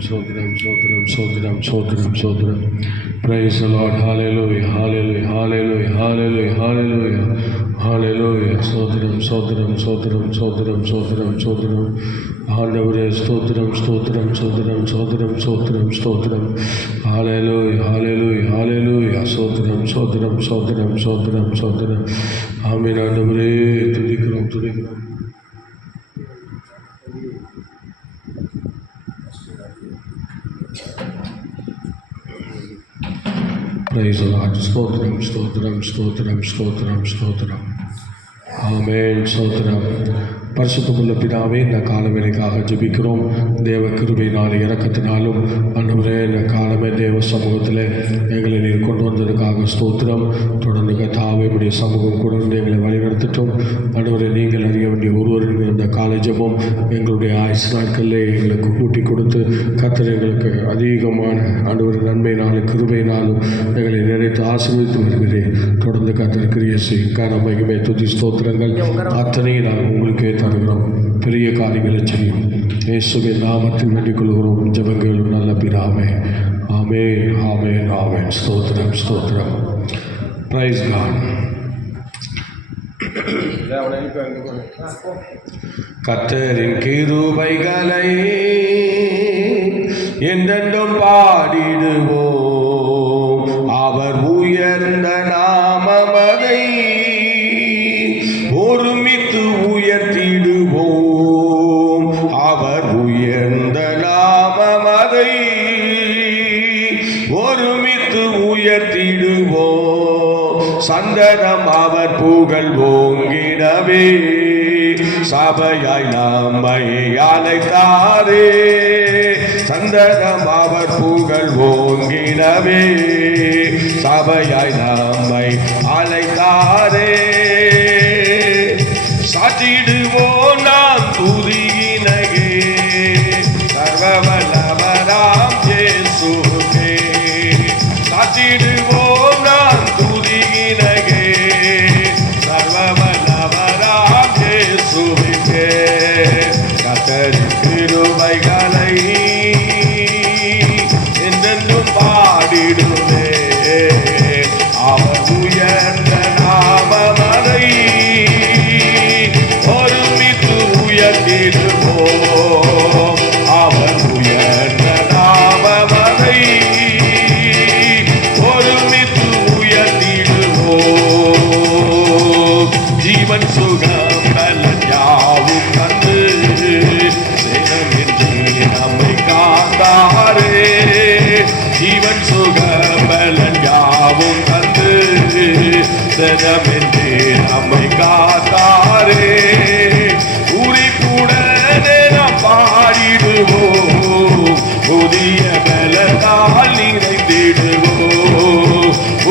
Sotram, Sotram, Sotram, Sotram, Sotram. Praise the Lord. Hallelujah, Hallelujah, Hallelujah, Hallelujah, Hallelujah, Hallelujah. Sotram, Sotram, Sotram, Sotram, Sotram, Sotram. Hallelujah, Stotram, Stotram, Sotram, Sotram, Sotram, Stotram. Hallelujah, Hallelujah, Hallelujah. Sotram, Sotram, Sotram, Sotram, Sotram. Amen. Hallelujah. துதிக்கிறோம், துதிக்கிறோம். Praise the Lord. Stotram, Stotram, Stotram, Stotram, Stotram. Amen. Stotram. பரிசுத்தமுள்ள பிதாவே, இந்த காலவேளைக்காக ஜெபிக்கிறோம். தேவ கிருபையினாலும் இரக்கத்தினாலும் ஆண்டவரே, இந்த காலமே தேவ சமூகத்தில் எங்களை நீர் கொண்டு வந்ததுக்காக ஸ்தோத்திரம். தொடர்ந்து கர்த்தாவே உடைய சமூகம் கூட வந்து எங்களை வழிநடத்தட்டும். ஆண்டவரே, நீங்கள் அறிய வேண்டிய ஒருவருக்கு இந்த காலை ஜெபம் எங்களுடைய ஆயுசு நாட்களில் எங்களுக்கு கூட்டி கொடுத்து கர்த்தர் எங்களுக்கு அதிகமான ஆண்டவர் நன்மையினாலும் கிருபையினாலும் எங்களை நிறைத்து ஆசீர்வதித்து வருகிறேன். தொடர்ந்து கர்த்தர் கிரியை செய்யும். கன மகிமை துதி ஸ்தோத்திரங்கள் அத்தனையும் நாங்கள் உங்களுக்கே தருகிறோம். பெரிய காரியங்களை செய்யும். இயேசுவின் நாமத்தில் வேண்டிக் கொள்கிறோம் ஜெபங்களும் நல்ல பிதாவே. ஆமென், ஆமென், ஆமென். ஸ்தோத்திரம், ஸ்தோத்திரம். Praise God. கர்த்தரின் கிருபைகளை என்றென்றும் பாடிடுவோம். அவர் உயர்ந்த நாமமதை ஒருமித்து உயர்த்திடுவோம். அவர் உயர்ந்த நாமமதை ஒருமித்து உயர்த்திடுவோம். சந்தனம் அவர் புகழ் ஓங்கிடவே சபையாய் நம்மை அழைத்தாரே. சந்தனம் அவர் புகழ் ஓங்கிடவே சபையாய் நம்மை அழைத்தாரே. சாற்றிடுவோம் நாம் துதியினையே சர்வவல்லவராம் இயேசுவே. சாற்றிடுவோம் நாம் துதியினையே சர்வவல்லவராம் இயேசுவே. கர்த்தரின் கிருபைகளை என்றென்றும் பாடிடுவே. அவர் உயர்ந்த நாமமதை ஒருமித்து உயர்த்திடுவோம். அவர் உயர்ந்த நாமமதை ஒருமித்து உயர்த்திடுவோம். ஜீவன் சுகம் பலன் யாவும் தந்து சேதமின்றி நம்மை காத்தாரே. ஜீவன் சுகம் பலன் யாவும் தந்து சேதமின்றி நம்மை காத்தாரே. உரிப்புடனே நாம் பாடிடுவோம். புதிய பலத்தால் நிறைந்திடுவோம்.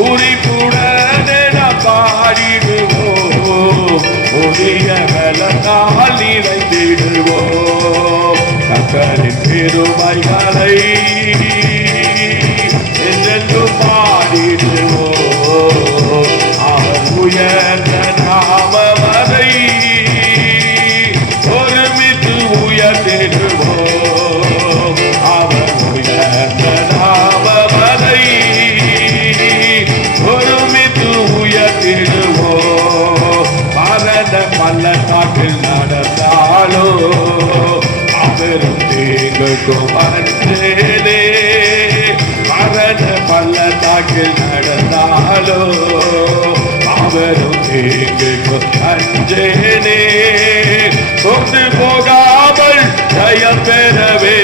உரிப்புடனே நாம் பாடிடுவோம். புதிய பலத்தால் நிறைந்திடுவோம். கர்த்தரின் கிருபைகளை என்றென்றும் பாடிடுவோம். அவர் உயர்ந்த நாமமதை ஒருமித்து உயர்த்திடுவோம். அவர் உயர்ந்த நாமமதை ஒருமித்து உயர்த்திடுவோம். மரண பள்ளத்தாக்கில் நடந்தாலோ அவரும் தீங்குக்கும் அஞ்சேனே. மரண பள்ளத்தாக்கில் நடந்தாலோ அவரும் தீங்குக்கும் அஞ்சேனே. சொந்து போகாமல் ஜெயம் பெறவே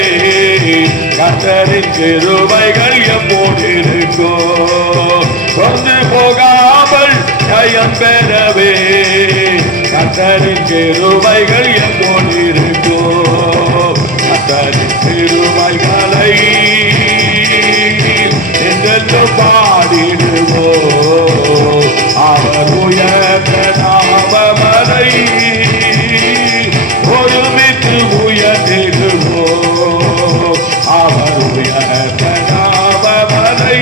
கர்த்தரின் கிருபைகள் எப்போது இருக்கும். சொந்து போகாமல் ஜெயம் பெறவே கர்த்தரின் கிருபைகள் எப்போது இருக்கும். கர்த்தரின் கிருபைகளை என்றென்றும் பாடிடுவோம். அவர் உயர்ந்த நாமமதை ஒருமித்து உயர்த்திடுவோம். அவர் உயர்ந்த நாமமதை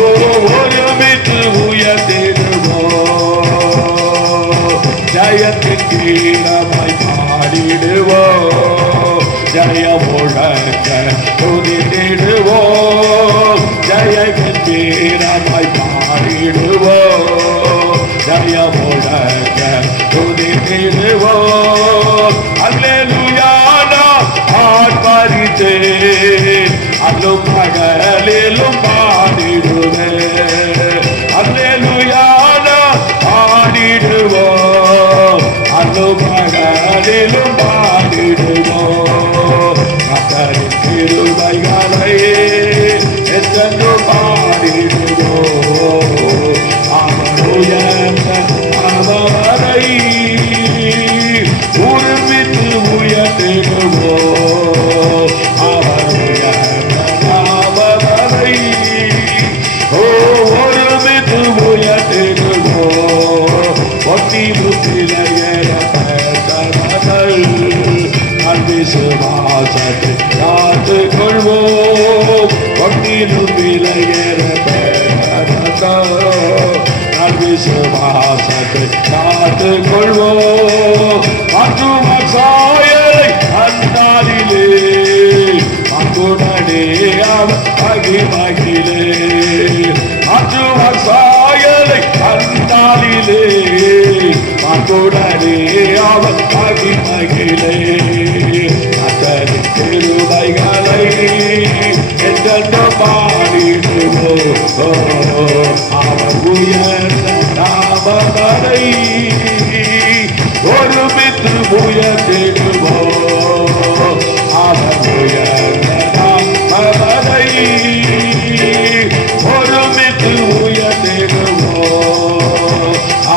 ஒருமித்து உயர்த்திடுவோம். ஜெயத்தின் கீழமாய் பாடிடுவோம். ஜெயமுழ முழக்க துதித்திடுவோம், ஜெய கம்பீரமாய் பாடிடுவோம், ஜெய முழக்க துதித்திடுவோம். அல்லேலூயா நான் ஆர்ப்பரித்தேன், அல்லும் பகலிலும் பாடிடுவேன். அல்லேலூயா நான் பாடிடுவோம், அல்லும் பகலிலும் பாடிடுவோம். கர்த்தரின் கிருபைகளை என்றென்று பாடிடுவோம். அவர் உயர்ந்த அவரை உருவித்து உயர்த்திடுவோம். அவர் உயர்ந்த அவரை ஒருவித்து உயர்த்திடுவோம். ஒட்டி முத்திரையர பெற்றவர்கள் விசுவாசத்தை காத்து கொள்வோம். ஒட்டிலும் விலையேற பெற்றவர்கள் விசுவாசத்தை காத்து கொள்வோம். மற்றும் சாயலை அந்நாளிலே அங்குடனே அவர் மகிமகிலே. மற்றும் சாயலை அந்நாளிலே அங்குடனே அவர் மகிமகிலே. கர்த்தரின் கிருபைகளை என்றென்று பாடிடுவோம். அவர் உயர்ந்த நாமத்தை ஒருமித்து உயர்த்திடுவோம். அவர் உயர்ந்த நாமத்தை ஒருமித்து உயர்த்திடுவோம்.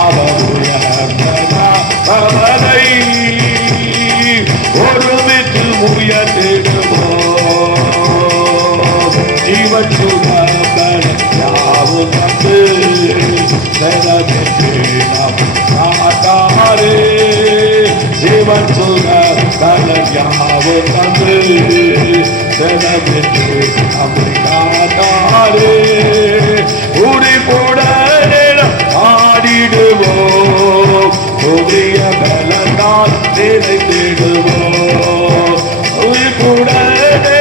அவர் உயர்ந்த நாமத்தை ஒருமித்து உயர்த்திடுவோம். ஜீவன் சுகம்பன யாவும் தந்து செலவிட்டு நாம் காட்டாரே. ஜீவன் சுகம்பன யாவும் தந்து செலவிட்டு நம்மை காட்டாரே. உரிப்புடனே ஆடிடுவோம், புதிய பலனால் நிலைத்திடுவோம். உரிப்புடனே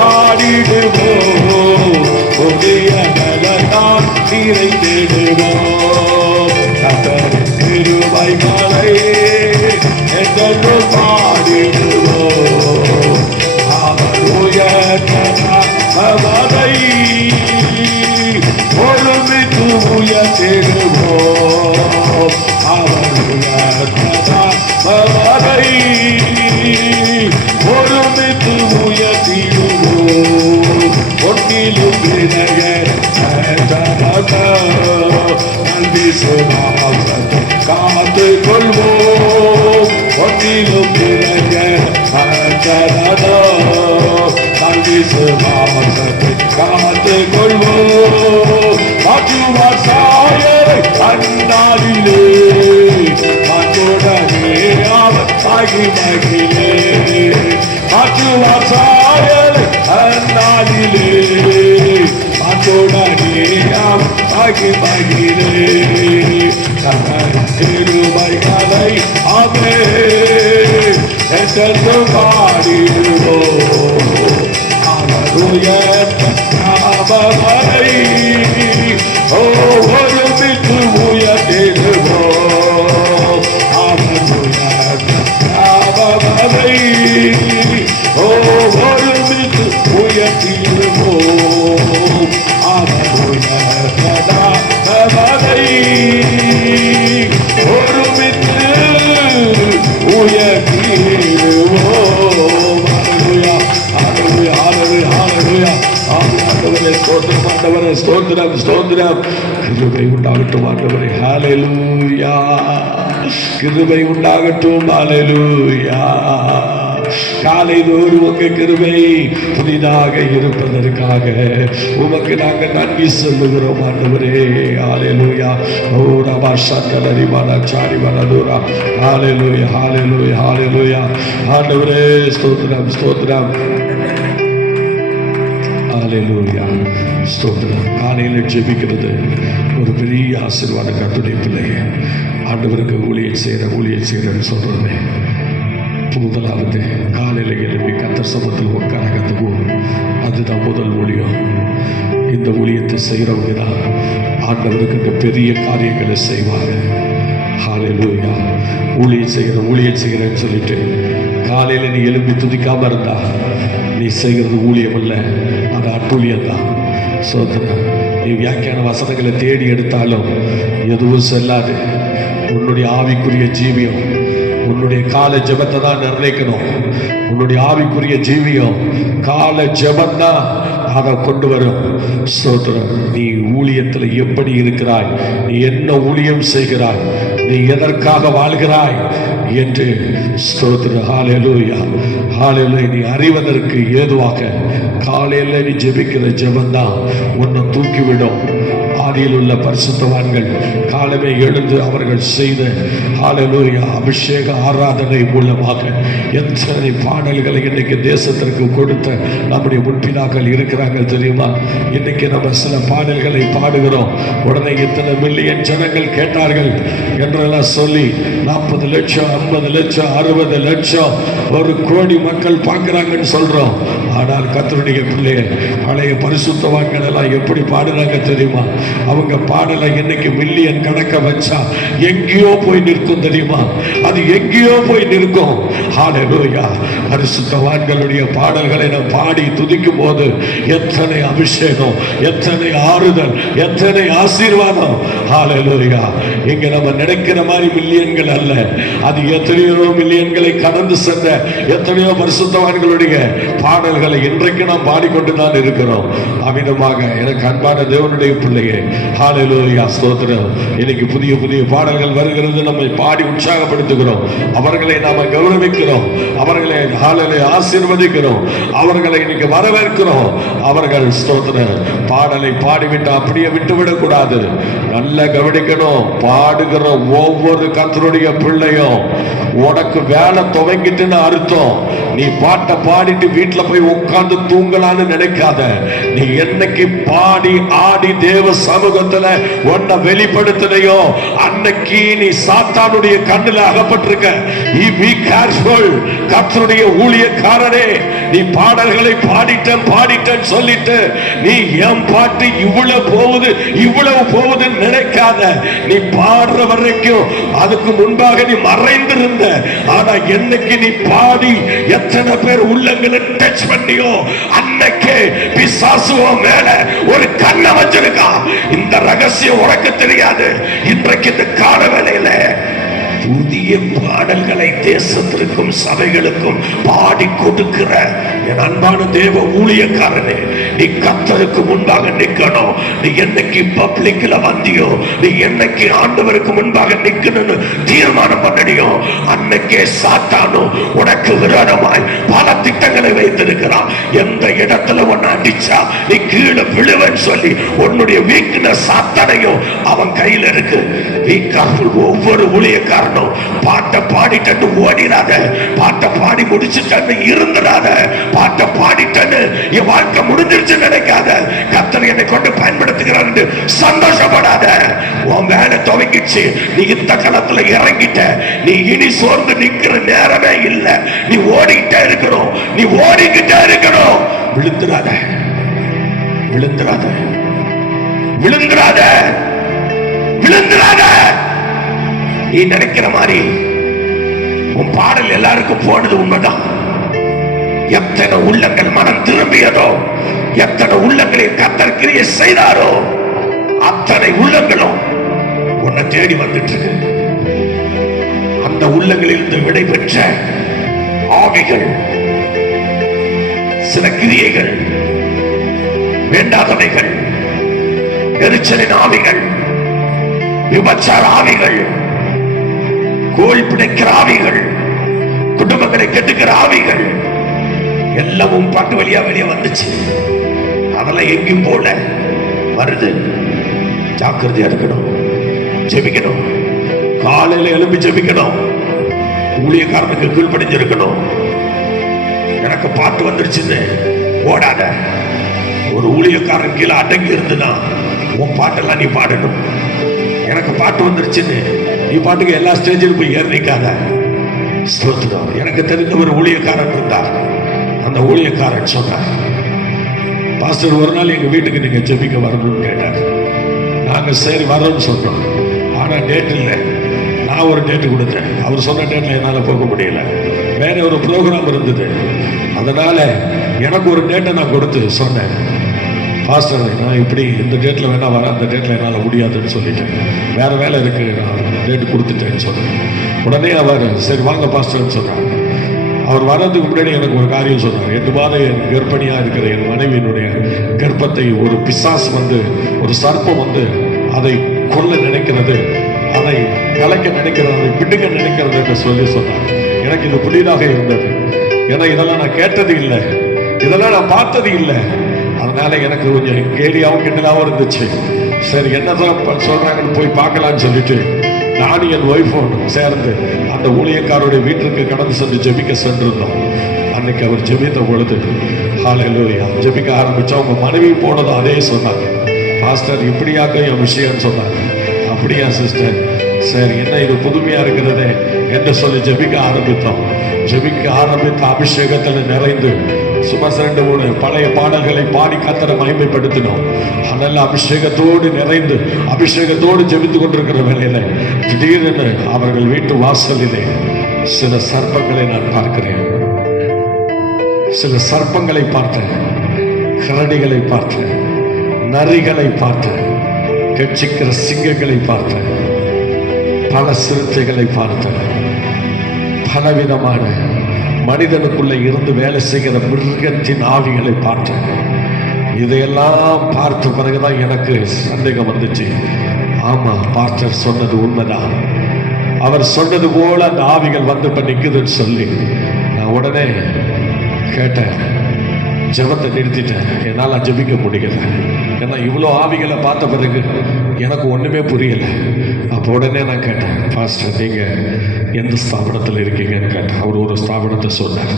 ஆடிடுவோம், புதிய பலனால் நிலைத்திடுவோம். கர்த்தரின் கிருபைகளை என்றென்று பாடிடுவோம். அவர் உயர்ந்த அவரை ஒருமித்து உயர்த்திடுவோம். அவர் உயர்ந்த அவரை ஒருமித்து உயர்த்திடுவோம். ஒட்டிலும் வினயர் விசுவாசத்தை காத்து கொள்வோம். ஒட்டிலும் வினயர் விசுவாசத்தை காத்து கொள்வோம். மாற்றுவார் சாயலை அந்நாளிலே மாற்றுடனே அவர் மகிமகிலே. மாற்றுவார் சாயலை அந்நாளிலே மாற்றுடனே அவர் மகிமகிலே. கர்த்தரின் கிருபைகளை ஆமே என்றென்று பாடிடுவோம். அவர் உயர்ந்த நாமத்தை ஒருமித்து உயர்த்திடுவோம். அவர் உயர்ந்த நாமத்தை ஒருமித்து உயர்த்திடுவோம். அவர் உயர்ந்த நாமத்தை ஒருமித்து உயர்த்திடுவோம். ஹல்லேலூயா, ஹல்லேலூயா, ஹல்லேலூயா. ஆண்டவரே ஸ்தோத்திரம், ஆண்டவரே ஸ்தோத்திரம், ஸ்தோத்திரம். கிருபை உண்டாகட்டும் ஆண்டவரே. ஹல்லேலூயா, கிருபை உண்டாகட்டும். ஹல்லேலூயா. காலைதோறும் உங்க கிருபை புதிதாக இருப்பதற்காக உமக்கு நாங்கள் நன்றி சொல்லுகிறோம் ஆண்டவரே. ஹல்லேலூயா. ஓ ரபா சக்கலரி பாலா சாரி பாலா. ஹல்லேலூயா, ஹல்லேலூயா, ஹல்லேலூயா. ஆண்டவரே ஸ்தோத்திரம், ஸ்தோத்திரம். ஹல்லேலூயா, ஸ்தோத்திரம். காலையில் ஜெபிக்கிறது ஒரு பெரிய ஆசீர்வாதம். கர்த்தருடைய பிள்ளையை ஆண்டவருக்கு ஊழியம் செய்கிறேன்னு சொல்றது முதலாவது காலையில் எழுப்பி கர்த்தர் சமூகத்தில் உட்கார கற்றுக்குவோம். அதுதான் முதல் ஊழியம். இந்த ஊழியத்தை செய்கிறவங்க தான் ஆண்டவருக்கு இந்த பெரிய காரியங்களை செய்வாங்க. ஹல்லேலூயா. ஊழியம் செய்கிறேன்னு சொல்லிட்டு காலையில் நீ எழுப்பி துதிக்காமல் இருந்தா நீ செய்கிறது ஊழியம் இல்லை, அது அட்டூழியம் தான். சோதனை நீ வியாக்கியான வசனங்களை தேடி எடுத்தாலும் எதுவும் செல்லாது. உன்னுடைய ஆவிக்குரிய ஜீவியம் உன்னுடைய கால ஜெபத்தை தான் நிர்ணயிக்கணும். உன்னுடைய ஆவிக்குரிய ஜீவியம் கால ஜெபம் தான் அதை கொண்டு வரும். ஸ்தோத்திரம். நீ ஊழியத்தில் எப்படி இருக்கிறாய், நீ என்ன ஊழியம் செய்கிறாய், நீ எதற்காக வாழ்கிறாய் என்று ஸ்தோத்திரம். ஹல்லேலூயா, ஹல்லேலூயா. நீ அறிவதற்கு ஏதுவாக காலையில் நீ ஜெபிக்கிற ஜெபந்தான் உன்னை தூக்கிவிடும். ஆதியில் உள்ள பரிசுத்தவான்கள் காலமே எழுந்து அவர்கள் செய்த ஹல்லேலூயா அபிஷேக ஆராதனை மூலமாக எத்தனை பாடல்களை இன்னைக்கு தேசத்திற்கு கொடுத்த நம்முடைய முன்பிதாக்கள் இருக்கிறாங்க தெரியுமா? இன்னைக்கு நம்ம சில பாடல்களை பாடுகிறோம், உடனே இத்தனை மில்லியன் ஜனங்கள் கேட்டார்கள் என்றெல்லாம் சொல்லி 40 லட்சம் 50 லட்சம் 60 லட்சம் 1 கோடி மக்கள் பார்க்கிறாங்கன்னு சொல்றோம். ஆனால் கர்த்தருடைய பிள்ளைய பழைய பரிசுத்தவான்கள் எல்லாம் எப்படி பாடுறாங்க தெரியுமா? அவங்க பாடலை இன்னைக்கு மில்லியன் கணக்க வச்சா எங்கேயோ போய் நிற்கும் தெரியுமா? அது எங்கேயோ போய் நிற்கும். ஹல்லேலூயா. பரிசுத்தவான்களுடைய பாடல்களை நாம் பாடி துதிக்கும் போது எத்தனை அபிஷேகம், எத்தனை ஆறுதல், எத்தனை ஆசீர்வாதம். ஹல்லேலூயா. இங்க நம்ம நினைக்கிற மாதிரி மில்லியன்கள் அல்ல, அது எத்தனையோ மில்லியன்களை கடந்து சென்ற எத்தனையோ பரிசுத்தவான்களுடைய பாடல்களை இன்றைக்கு நாம் பாடிக்கொண்டுதான் இருக்கிறோம். அமிதமாக எனக்கு அன்பான தேவனுடைய பிள்ளையே, ஹல்லேலூயா, ஸ்தோத்திரம். இன்னைக்கு புதிய புதிய பாடல்கள் வருகிறது, நம்மை பாடி உற்சாகப்படுத்துகிறோம், அவர்களை நாம கௌரவிக்கிறோம், அவர்களை ஹல்லேலூயா ஆசீர்வதிக்கிறோம், அவர்களை இன்னைக்கு வரவேற்கிறோம். அவர்கள் ஸ்தோத்திரம் பாடலை பாடிவிட்டு அப்படியே விட்டுவிடக் கூடாது. நல்ல கவனிக்கணும். பாடுகிற ஒவ்வொரு கர்த்தருடைய பிள்ளையும் உனக்கு வேலை துவங்கிட்டுன்னு அர்த்தம். நீ பாட்டை பாடிட்டு வீட்டில் போய் உட்கார்ந்து தூங்கலான்னு நினைக்காத. நீ என்னைக்கு பாடி ஆடி தேவ சமூகத்துல உன்னை வெளிப்படுத்தினையோ அன்னைக்கு நீ சாத்தானுடைய கண்ணில் அகப்பட்டிருக்க. Be careful. கர்த்தருடைய ஊழியக்காரனே, நீ பாடல்களை பாடிட்டேன்னு சொல்லிட்டு நீ என் பாட்டு இவ்வளவு போகுதுன்னு நினைக்காத. நீ பாடுற வரைக்கும் அதுக்கு முன்பாக நீ மறைந்திருந்த. ஆனா என்னைக்கு நீ பாடி எத்தனை பேர் உள்ளங்களை டச் பண்ணியோ அன்னைக்கே பிசாசு மேல ஒரு கண்ணை வச்சிருக்கா. இந்த ரகசியம் உனக்கு தெரியாது. இன்றைக்கு இந்த கால வேளையில புதிய பாடல்களை தேசத்திற்கும் சபைகளுக்கும் பாடி கொடுக்கிற என் அன்பான தேவ ஊழியக்காரனே, நீ கர்த்தருக்கு முன்பாக நிற்கணும். நீ என்னைக்கு பப்ளிக்ல வந்தியோ, நீ என்னைக்கு ஆண்டவருக்கு முன்பாக நிற்கணும்னு தீர்மானம் பண்ணடியோ அன்னைக்கே சாத்தானும் உனக்கு விரோதமாய் பல திட்டங்களை வைத்திருக்கிறான். எந்த இடத்துல உன்னை அடிச்சா நீ கீழே விழுவன்னு சொல்லி உன்னுடைய வீக்னஸ் அத்தனையும் அவன் கையில இருக்கு. ஒவ்வொரு ஊழியக்காரனும் பாட்டை பாடிட்டு ஓடிடாத, பாட்டை பாடி முடிச்சுட்டு இருந்துடாத, பாட்டை பாடிட்டு என் வாழ்க்கை முடிஞ்சிருச்சு நினைக்காத. கர்த்தர் என்னை கொண்டு பயன்படுத்துகிறார் என்று சந்தோஷப்படாத. உன் வேலை துவங்கிச்சு, நீ இந்த களத்துல இறங்கிட்ட, நீ இனி சோர்ந்து நிக்கிற நேரமே இல்லை. நீ ஓடிக்கிட்டே இருக்கணும், நீ ஓடிக்கிட்டே இருக்கணும். விழுந்துடாத, விழுந்துடாத, விழுந்துடாத, விழுந்துடாத. நீ நினைக்கிற மாதிரி உன் பாடல் எல்லாருக்கும் போனது உண்மைதான். எத்தனை உள்ளங்கள் மனம் திரும்பியதோ, எத்தனை உள்ளங்களில் கர்த்தர் கிரியை செய்தாரோ அத்தனை உள்ளங்களும் உன்னை தேடி வந்துட்டு இருக்கு. அந்த உள்ளங்களில் இருந்து விடைபெற்ற ஆவிகள், சில கிரியைகள், வேண்டாதவைகள், எரிச்சலின் ஆவிகள், விபச்சார ஆவிகள், கோல் பிடிக்கிற ஆவிகள், குடும்பங்களை கெட்டுக்கிற ஆவிகள் எல்லாமும் பாட்டு வழியா வெளியே வந்துச்சு. அதெல்லாம் எங்கேயும் போல வருது. ஜாக்கிரதையா இருக்கணும், ஜெபிக்கணும், காலையில எழும்பி ஜெபிக்கணும், ஊழியக்காரனுக்கு கீழ்ப்படிஞ்சிருக்கணும். எனக்கு பாட்டு வந்துருச்சுன்னு ஓடாத. ஒரு ஊழியக்காரன் கீழே அடங்கி இருந்துன்னா உன் பாட்டெல்லாம் நீ பாடணும். எனக்கு பாட்டு வந்துருச்சுன்னு நீ பாட்டுக்கு எல்லா ஸ்டேஜிலும் போய் ஏறிக்காத. ஸ்தோத்திரம். எனக்கு தெரிந்த ஒரு ஊழியக்காரன் இருந்தார். அந்த ஊழியக்காரன் சொன்னார், பாஸ்டர் ஒரு நாள் எங்க வீட்டுக்கு நீங்க ஜெபிக்க வரணும்னு கேட்டார். நாங்க சரி வரோம்னு சொன்னோம். ஆனா டேட் இல்லை. நான் ஒரு டேட்டு கொடுத்தேன். அவர் சொன்ன டேட்ல என்னால் போக முடியல. வேற ஒரு ப்ரோக்ராம் இருந்தது. அதனால எனக்கு ஒரு டேட்டை நான் கொடுத்து சொன்னேன், பாஸ்டர் நான் இப்படி இந்த டேட்டில் வேணா வர, அந்த டேட்டில் என்னால் முடியாதுன்னு சொல்லிட்டேன், வேற வேலை இருக்கு, நான் டேட்டு கொடுத்துட்டேன்னு சொன்னேன். உடனே அவர் சரி வாங்க பாஸ்டர்ன்னு சொன்னார். அவர் வர்றதுக்கு முன்னாடி எனக்கு ஒரு காரியம் சொன்னார். 8 மாதம் கர்ப்பிணியாக இருக்கிற என் மனைவியினுடைய கர்ப்பத்தை ஒரு பிசாசு வந்து, ஒரு சர்ப்பம் வந்து அதை கொல்ல நினைக்கிறது, அதை கலைக்க நினைக்கிறது, அதை பிடுங்க நினைக்கிறது என்று சொல்லி சொன்னார். எனக்கு இது புதிதாக இருந்தது. ஏன்னா இதெல்லாம் நான் கேட்டது இல்லை, இதெல்லாம் நான் பார்த்தது இல்லை. அதனால எனக்கு கொஞ்சம் கேலியாகவும் கிண்டலாகவும் இருந்துச்சு. சரி என்னதான் சொல்றாங்கன்னு போய் பார்க்கலான்னு சொல்லிட்டு நானும் என் ஒய்ஃபும் சேர்ந்து அந்த ஊழியக்காரோடைய வீட்டிற்கு கடந்து சென்று ஜெபிக்க சென்றிருந்தோம். அன்னைக்கு அவர் ஜெபித்த பொழுது ஹல்லேலூயா ஜெபிக்க ஆரம்பிச்சா உங்க மனைவி போனதும் அதே சொன்னாங்க, பாஸ்டர் இப்படியாக என் விஷயம்னு சொன்னாங்க. அப்படியா சிஸ்டர், சரி என்ன இது புதுமையா இருக்கிறதே என்று சொல்லி ஜெபிக்க ஆரம்பித்தோம். ஜெபிக்க ஆரம்பித்த அபிஷேகத்தில் நிறைந்து சும்மா 2-3 பழைய பாடல்களை பாடி கர்த்தரை மகிமைப்படுத்தினோம். அதனால அபிஷேகத்தோடு நிறைந்து அபிஷேகத்தோடு ஜெபித்து கொண்டிருக்கிற வேளையில திடீரென்று அவர்கள் வீட்டு வாசலிலே சில சர்ப்பங்களை நான் பார்க்கிறேன். சில சர்ப்பங்களை பார்த்தேன், கரடிகளை பார்த்தேன், நரிகளை பார்த்தேன், கட்சிக்கிற சிங்கங்களை பார்த்தேன், பல சிறுத்தைகளை பார்த்தேன், பலவிதமான மனிதனுக்குள்ள இருந்து வேலை செய்கிற மிருகத்தின் ஆவிகளை பார்த்தேன். இதையெல்லாம் பார்த்த பிறகுதான் எனக்கு சந்தேகம் வந்துச்சு. ஆமா பாஸ்டர் சொன்னது உண்மைதான், அவர் சொன்னது போல அந்த ஆவிகள் வந்து இப்ப நிக்குதுன்னு சொல்லி நான் உடனே கேட்டேன். ஜெபத்தை நிறுத்திட்டேன், என்னால் ஜெபிக்க முடியல. ஏன்னா இவ்வளோ ஆவிகளை பார்த்த பிறகு எனக்கு ஒன்றுமே புரியலை. அப்போ உடனே நான் கேட்டேன், பாஸ்டர் நீங்கள் எந்த ஸ்தாபனத்தில் இருக்கீங்கன்னு கேட்டேன். அவர் ஒரு ஸ்தாபனத்தை சொன்னார்.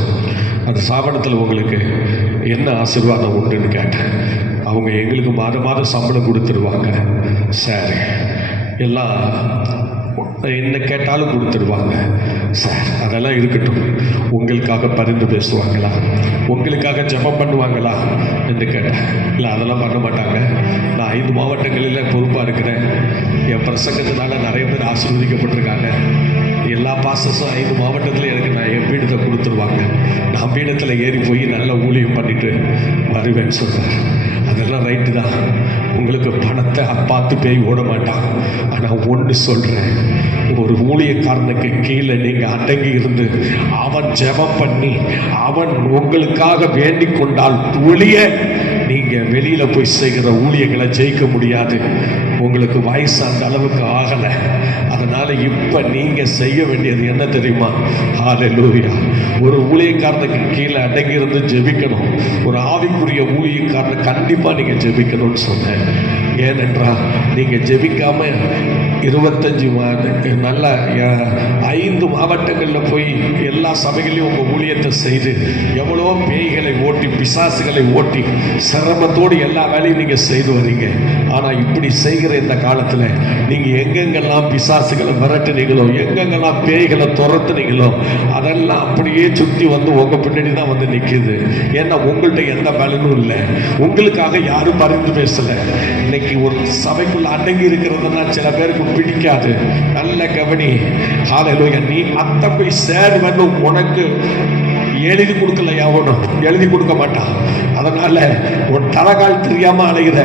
அந்த ஸ்தாபனத்தில் உங்களுக்கு என்ன ஆசீர்வாதம் உண்டுன்னு கேட்டேன். அவங்க எங்களுக்கு மாதம் சம்பளம் கொடுத்துருவாங்க, சரி எல்லாம் என்ன கேட்டாலும் கொடுத்துடுவாங்க சார், அதெல்லாம் இருக்கட்டும், உங்களுக்காக பரிந்து பேசுவாங்களா, உங்களுக்காக ஜெபம் பண்ணுவாங்களா என்று கேட்டேன். இல்லை அதெல்லாம் பண்ண மாட்டாங்க, நான் 5 மாவட்டங்களில் பொறுப்பாக இருக்கிறேன், என் பிரசங்கத்தினால நிறைய பேர் ஆசீர்வதிக்கப்பட்டிருக்காங்க, எல்லா பாசஸும் 5 மாவட்டத்தில் எனக்கு நான் என் பீடத்தை கொடுத்துருவாங்க, நான் பீடத்தில் ஏறி போய் நல்ல ஊழியம் பண்ணிட்டு வருவேன்னு சொல்கிறார். அதெல்லாம் ரைட்டு தான், உங்களுக்கு பணத்தை பார்த்து பேய் ஓட மாட்டான். ஆனால் ஒன்று சொல்கிறேன், ஒரு ஊழியக்காரனுக்கு கீழே நீங்கள் அடங்கி இருந்து அவன் ஜெபம் பண்ணி அவன் உங்களுக்காக வேண்டிக் கொண்டால் ஒழிய நீங்கள் வெளியில் போய் செய்கிற ஊழியங்களை ஜெயிக்க முடியாது. உங்களுக்கு வயசு அந்த அளவுக்கு ஆகலை. அதனால் இப்போ நீங்கள் செய்ய வேண்டியது என்ன தெரியுமா? ஹல்லேலூயா, ஒரு ஊழியக்காரனுக்கு கீழே அடங்கியிருந்து ஜெபிக்கணும். ஒரு ஆவிக்குரிய ஊழியக்காரனை கண்டிப்பாக நீங்கள் ஜெபிக்கணும்னு சொன்னேன். ஏனென்றால் நீங்கள் ஜெபிக்காமல் 25 நல்ல 5 மாவட்டங்களில் போய் எல்லா சபைகளையும் உங்கள் ஊழியத்தை செய்து எவ்வளோ பேய்களை ஓட்டி பிசாசுகளை ஓட்டி சிரமத்தோடு எல்லா வேலையும் நீங்கள் செய்து வரீங்க. ஆனால் இப்படி செய்கிற இந்த காலத்தில் நீங்கள் எங்கெங்கெல்லாம் பிசாசுகளை விரட்டுனீங்களோ, எங்கெங்கெல்லாம் பேய்களை துரத்துனீங்களோ, அதெல்லாம் அப்படியே சுற்றி வந்து உங்கள் பின்னாடி தான் வந்து நிற்கிது. ஏன்னா உங்கள்கிட்ட எந்த பலனும் இல்லை, உங்களுக்காக யாரும் பரிந்து பேசலை. இன்னைக்கு ஒரு சபைக்குள்ள அடங்கி இருக்கிறதுனா சில பேருக்கு பிடிக்காது. நல்ல கவனி, ஹல்லேலூயா, நீ அத்தை போய் சேருவன்னு உனக்கு எழுதி கொடுக்கல, எவனும் எழுதி கொடுக்க மாட்டான். அதனால உன் தலைகால் தெரியாம அலைகிற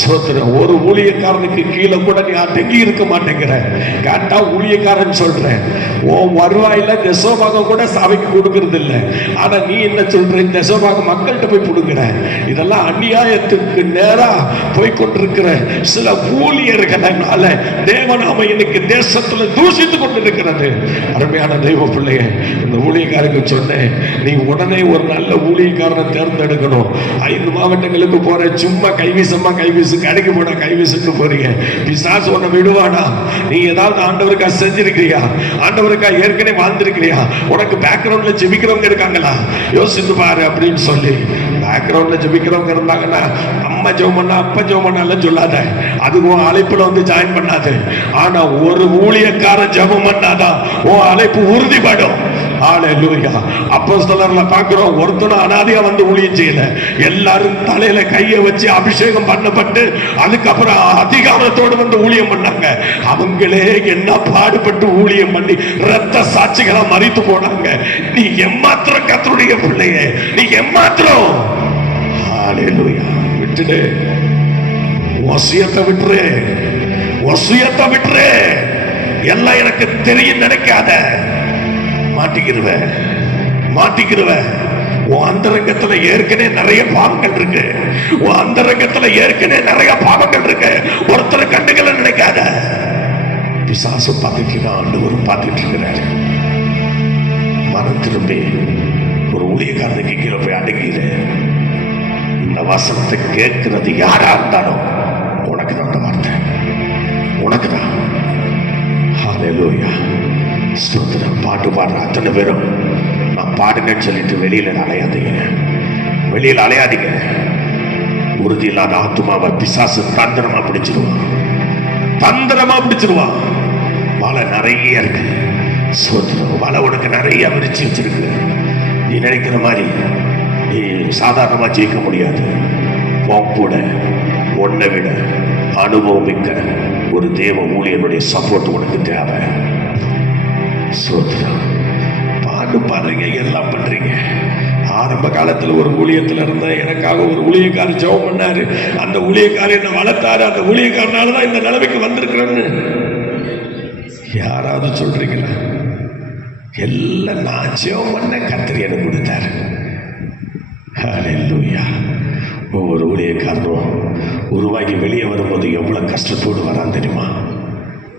சோத்திரம். ஒரு ஊழியக்காரனுக்கு கீழே கூட நீ அடங்கி இருக்க மாட்டேங்கிற. கேட்டா ஊழியக்காரன் சொல்றேன், உன் வருவாயில தசோபாகம் கூட சபைக்கு கொடுக்கறது இல்லை. ஆனா நீ என்ன சொல்ற, தசோபாகம் மக்கள்கிட்ட போய் கொடுக்குற. இதெல்லாம் அநியாயத்துக்கு நேரா போய் கொண்டிருக்கிற சில ஊழியர்களால தேவநாம இன்னைக்கு தேசத்துல தூஷித்து கொண்டிருக்கிறது. அருமையான தெய்வ பிள்ளைய, இந்த ஊழியக்காரங்க சொன்னேன், நீ உடனே ஒரு நல்ல ஊழியக்காரனை தேர்ந்தெடுக்கணும். 5 மாவட்டங்களுக்கு போற, சும்மா கைவீசமா கைவீசு, கடைக்கு போனா கைவீசுக்கு போறீங்க, பிசாசு உன்னை விடுவானா? நீ ஏதாவது ஆண்டவருக்கா செஞ்சிருக்கிறியா? ஆண்டவருக்கா ஏற்கனவே வாழ்ந்திருக்கிறியா? உனக்கு பேக்ரவுண்ட்ல ஜெபிக்கிறவங்க இருக்காங்களா? யோசித்து பாரு அப்படின்னு சொல்லி. பேக்ரவுண்ட்ல ஜெபிக்கிறவங்க இருந்தாங்கன்னா அம்மா ஜெபம் பண்ணா அப்பா ஜெபம் பண்ணாலும் சொல்லாத, அதுவும் அழைப்புல வந்து ஜாயின் பண்ணாது. ஆனா ஒரு ஊழியக்காரன் ஜெபம் பண்ணாதான் உன் அழைப்பு உறுதிப்படும். ஹalleluya. அப்போஸ்தலர்ல பார்க்கிறோம், ஒருத்தனும் அனாதையா வந்து ஊழியம் செய்யல. எல்லாரும் தலையில கையை வச்சு அபிஷேகம் பண்ணப்பட்டு அதுக்கப்புறம் அதிகாரத்தோடு வந்து ஊழியம் பண்ணாங்க. அவங்களே என்ன பாடுபட்டு ஊழியம் பண்ணி ரத்த சாட்சிகளா மரித்து போனாங்க. நீ எம்மாத்திரம் கர்த்தருடைய பிள்ளையே, நீ எம்மாத்திரம். ஹalleluya. விட்டுடு, வசியத்தை விட்டுரு, வசியத்தை விட்டுரு. எல்லாம் எனக்கு தெரியும் நினைக்காத, மாட்டிக்கிருவ மாட்டிக்கிருவ. உன் அந்தரங்கத்துல ஏற்கனவே நிறைய பாவங்கள் இருக்கு. உன் அந்தரங்கத்துல ஏற்கனவே நிறைய பாவங்கள் இருக்கு. ஒருத்தர் கண்டுகளை நினைக்காத. பிசாசு பார்த்துட்டு ஆண்டவரும் பார்த்துட்டு இருக்கிறாரு. மனம் திரும்பி ஒரு ஊழியக்காரனுக்கு கீழே போய் அடங்கிடு. இந்த வசனத்தை கேட்கிறது யாரா இருந்தாலும் உனக்கு தான் அந்த வார்த்தை, உனக்கு தான். ஹalleluya. ஸ்தோத்திரம். பாட்டு பாடுற அத்தனை பேரும் நான் பாடுங்கன்னு சொல்லிட்டு வெளியில அலையாதீங்க, வெளியில அலையாதீங்க. உறுதி இல்லாத ஆத்துமாவை பிசாசு தந்திரமா பிடிச்சிருவான், தந்திரமா பிடிச்சிருவான். வலை நிறைய இருக்கு. ஸ்தோத்திரம். வலை உனக்கு நிறைய விரிச்சு வச்சிருக்கு. நீ நினைக்கிற மாதிரி நீ சாதாரணமா ஜெயிக்க முடியாது. கூட உன்னை விட அனுபவம் மிக்க ஒரு தேவ ஊழியனுடைய சப்போர்ட் உனக்கு தேவை. ஸ்தோத்திரம். பாட்டு பாடுறீங்க, எல்லாம் பண்றீங்க. ஆரம்ப காலத்துல ஒரு ஊழியத்துல இருந்த எனக்காக ஒரு ஊழியக்காரர் ஜெபம் பண்ணாரு. அந்த ஊழியக்காரர் என்ன வளர்த்தாரு. அந்த ஊழியக்காரனாலதான் இந்த நிலைமைக்கு வந்திருக்கிறேன்னு யாராவது சொல்றீங்களா? எல்லாம் நான் ஜெபம் பண்ண கர்த்தர் எனக்கு கொடுத்தாரு. ஹalleluya. ஒவ்வொரு ஊழியக்காரரும் உருவாகி வெளியே வரும்போது எவ்வளவு கஷ்டத்தோடு வரான் தெரியுமா?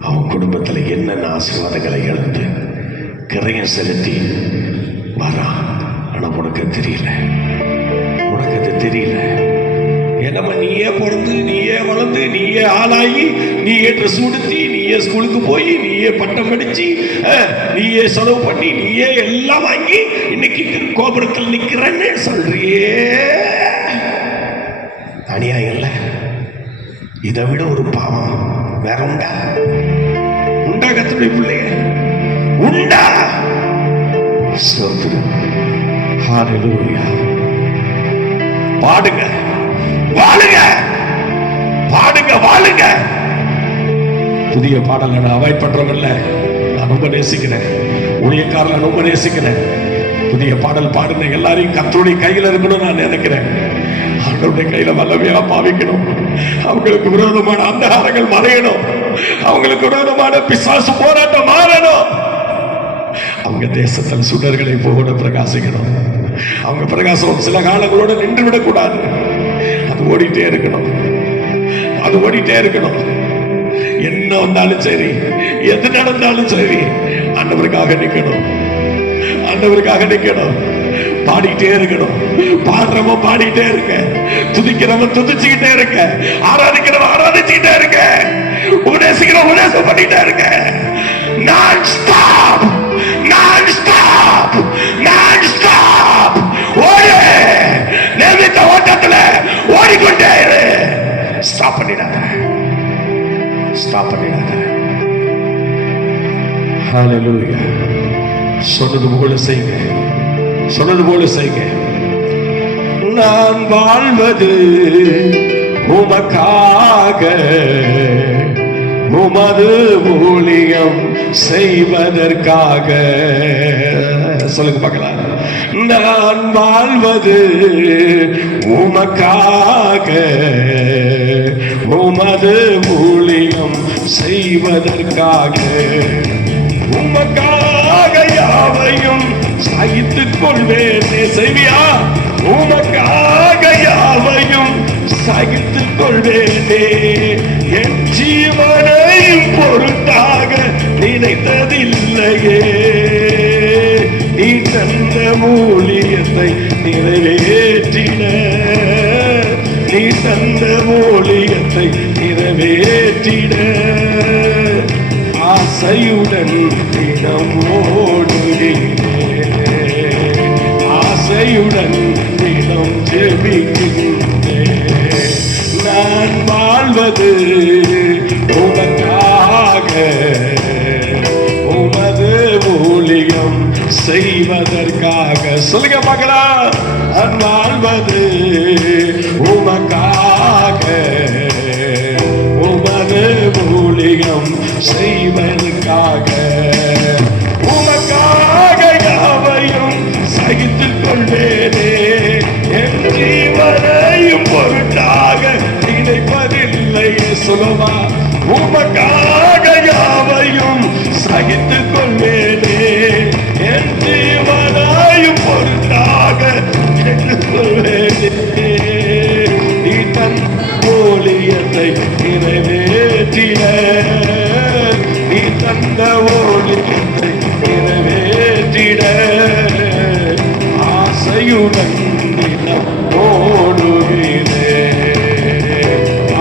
அவன் குடும்பத்தில் என்னென்ன ஆசீர்வாதங்களை இழந்து கிரயம் செலுத்தி வரான். ஆனா உனக்கு தெரியல, உனக்கு அது தெரியல. என்னம்மா, நீயே பிறந்து, நீயே வளர்ந்து, நீயே ஆளாகி, நீயே ட்ரெஸ் உடுத்தி, நீயே ஸ்கூலுக்கு போய், நீயே பட்டம் படிச்சு, நீயே செலவு பண்ணி, நீயே எல்லாம் வாங்கி இன்னைக்கு கோபுரத்தில் நிக்கிறேன்னு சொல்றியே. அநியாயம் இல்ல? இதை விட ஒரு பாவம் வேற உண்டா? உண்டா கர்த்தருடைய பிள்ளைய? உண்டா? ஸ்தோத்திரம். ஹalleluya. பாடுங்க, வாழுங்க, பாடுங்க, வாழுங்க. புதிய பாடலை நான் அவாய்ட் பண்றவங்கள நான் ரொம்ப நேசிக்கிறேன். ஊழியக்காரனை ரொம்ப நேசிக்கிறேன். புதிய பாடல் பாடுங்க. எல்லாரையும் கர்த்தருடைய கையில இருக்கணும் நான் நினைக்கிறேன். அவங்களுடைய கையில வல்லமையா பாவிக்கணும். அவங்களுக்கு விரோதமான அந்தகாரங்கள் மறையணும். அவங்களுக்கு விரோதமான பிசாசு போராட்டம் மாறணும். அவங்க தேசத்தில் சுடர்களை போல பிரகாசிக்கணும். அவங்க பிரகாசம் சில காலங்களோட நின்று விடக்கூடாது. அது ஓடிட்டே இருக்கணும், அது ஓடிட்டே இருக்கணும். என்ன வந்தாலும் சரி, எது நடந்தாலும் சரி, ஆண்டவருக்காக நிக்கணும், ஆண்டவருக்காக நிக்கணும். பாடிட்டே இருக்கணும். பாடுறவன் பாடிட்டே இருக்க, துதிக்கிறவன் துதிச்சுக்கிட்டே இருக்க, ஆராதிக்கிறவன் ஆராதிச்சுக்கிட்டே இருக்க, உபதேசிக்கிறவன் உபதேசம் பண்ணிட்டே இருக்க. நான் ஸ்டாப், நான் ஸ்டாப், நான் ஸ்டாப். ஓடு, நியமித்த ஓட்டத்துல ஓடிக்கொண்டே இரு. ஸ்டாப் பண்ணிடாத, ஸ்டாப் பண்ணிடாத. ஹalleluya. சொன்னது போல செய்யுங்க, சொன்னது போல செய்யுங்க. நான் வாழ்வது உமக்காக, உமது ஊழியம் செய்வதற்காக. சொல்லுங்க பார்க்கலாம். நான் வாழ்வது உமக்காக, உமது ஊழியம் செய்வதற்காக. உமக்காக யாவையும் சகித்துக் கொள்வேனே. செய்வியா? உமக்காக யாவையும் சகித்துக் கொள்வேனே. என் ஜீவனையும் பொருட்டாக நினைத்ததில்லையே. நீ தந்த ஊழியத்தை நிறைவேற்றின, நீ தந்த ஊழியத்தை நிறைவேற்றின. ஆசையுடன் தினம் ஓடுகிறேன், ஆசையுடன் தினம் ஜெபிக்கின்றேன். நான் வாழ்வது உமக்காக, உமது ஊழியம் செய்வதற்காக. சொல்லுங்க பார்க்கலாம். நான் வாழ்வது உமக்காக, உமது ஊழியம் செய்வதற்காக. உமக்காக யாவையும் சகித்துக் கொள்வேனே, என் ஜீவனையும் பொருட்டாக நினைப்பதில்லை. சொல்லுவா. உமக்காக யாவையும் சகித்துக் கொள்வேனே, என் ஜீவனையும் பொருட்டாக நினைத்துக் கொள்வேனே. நீ தன் ஊழியத்தை நிறைவேற்றின, நீ தந்த ஊழியத்தை நிறைவேற்றிட ஆசையுடன் தினம் ஓடுகிறே,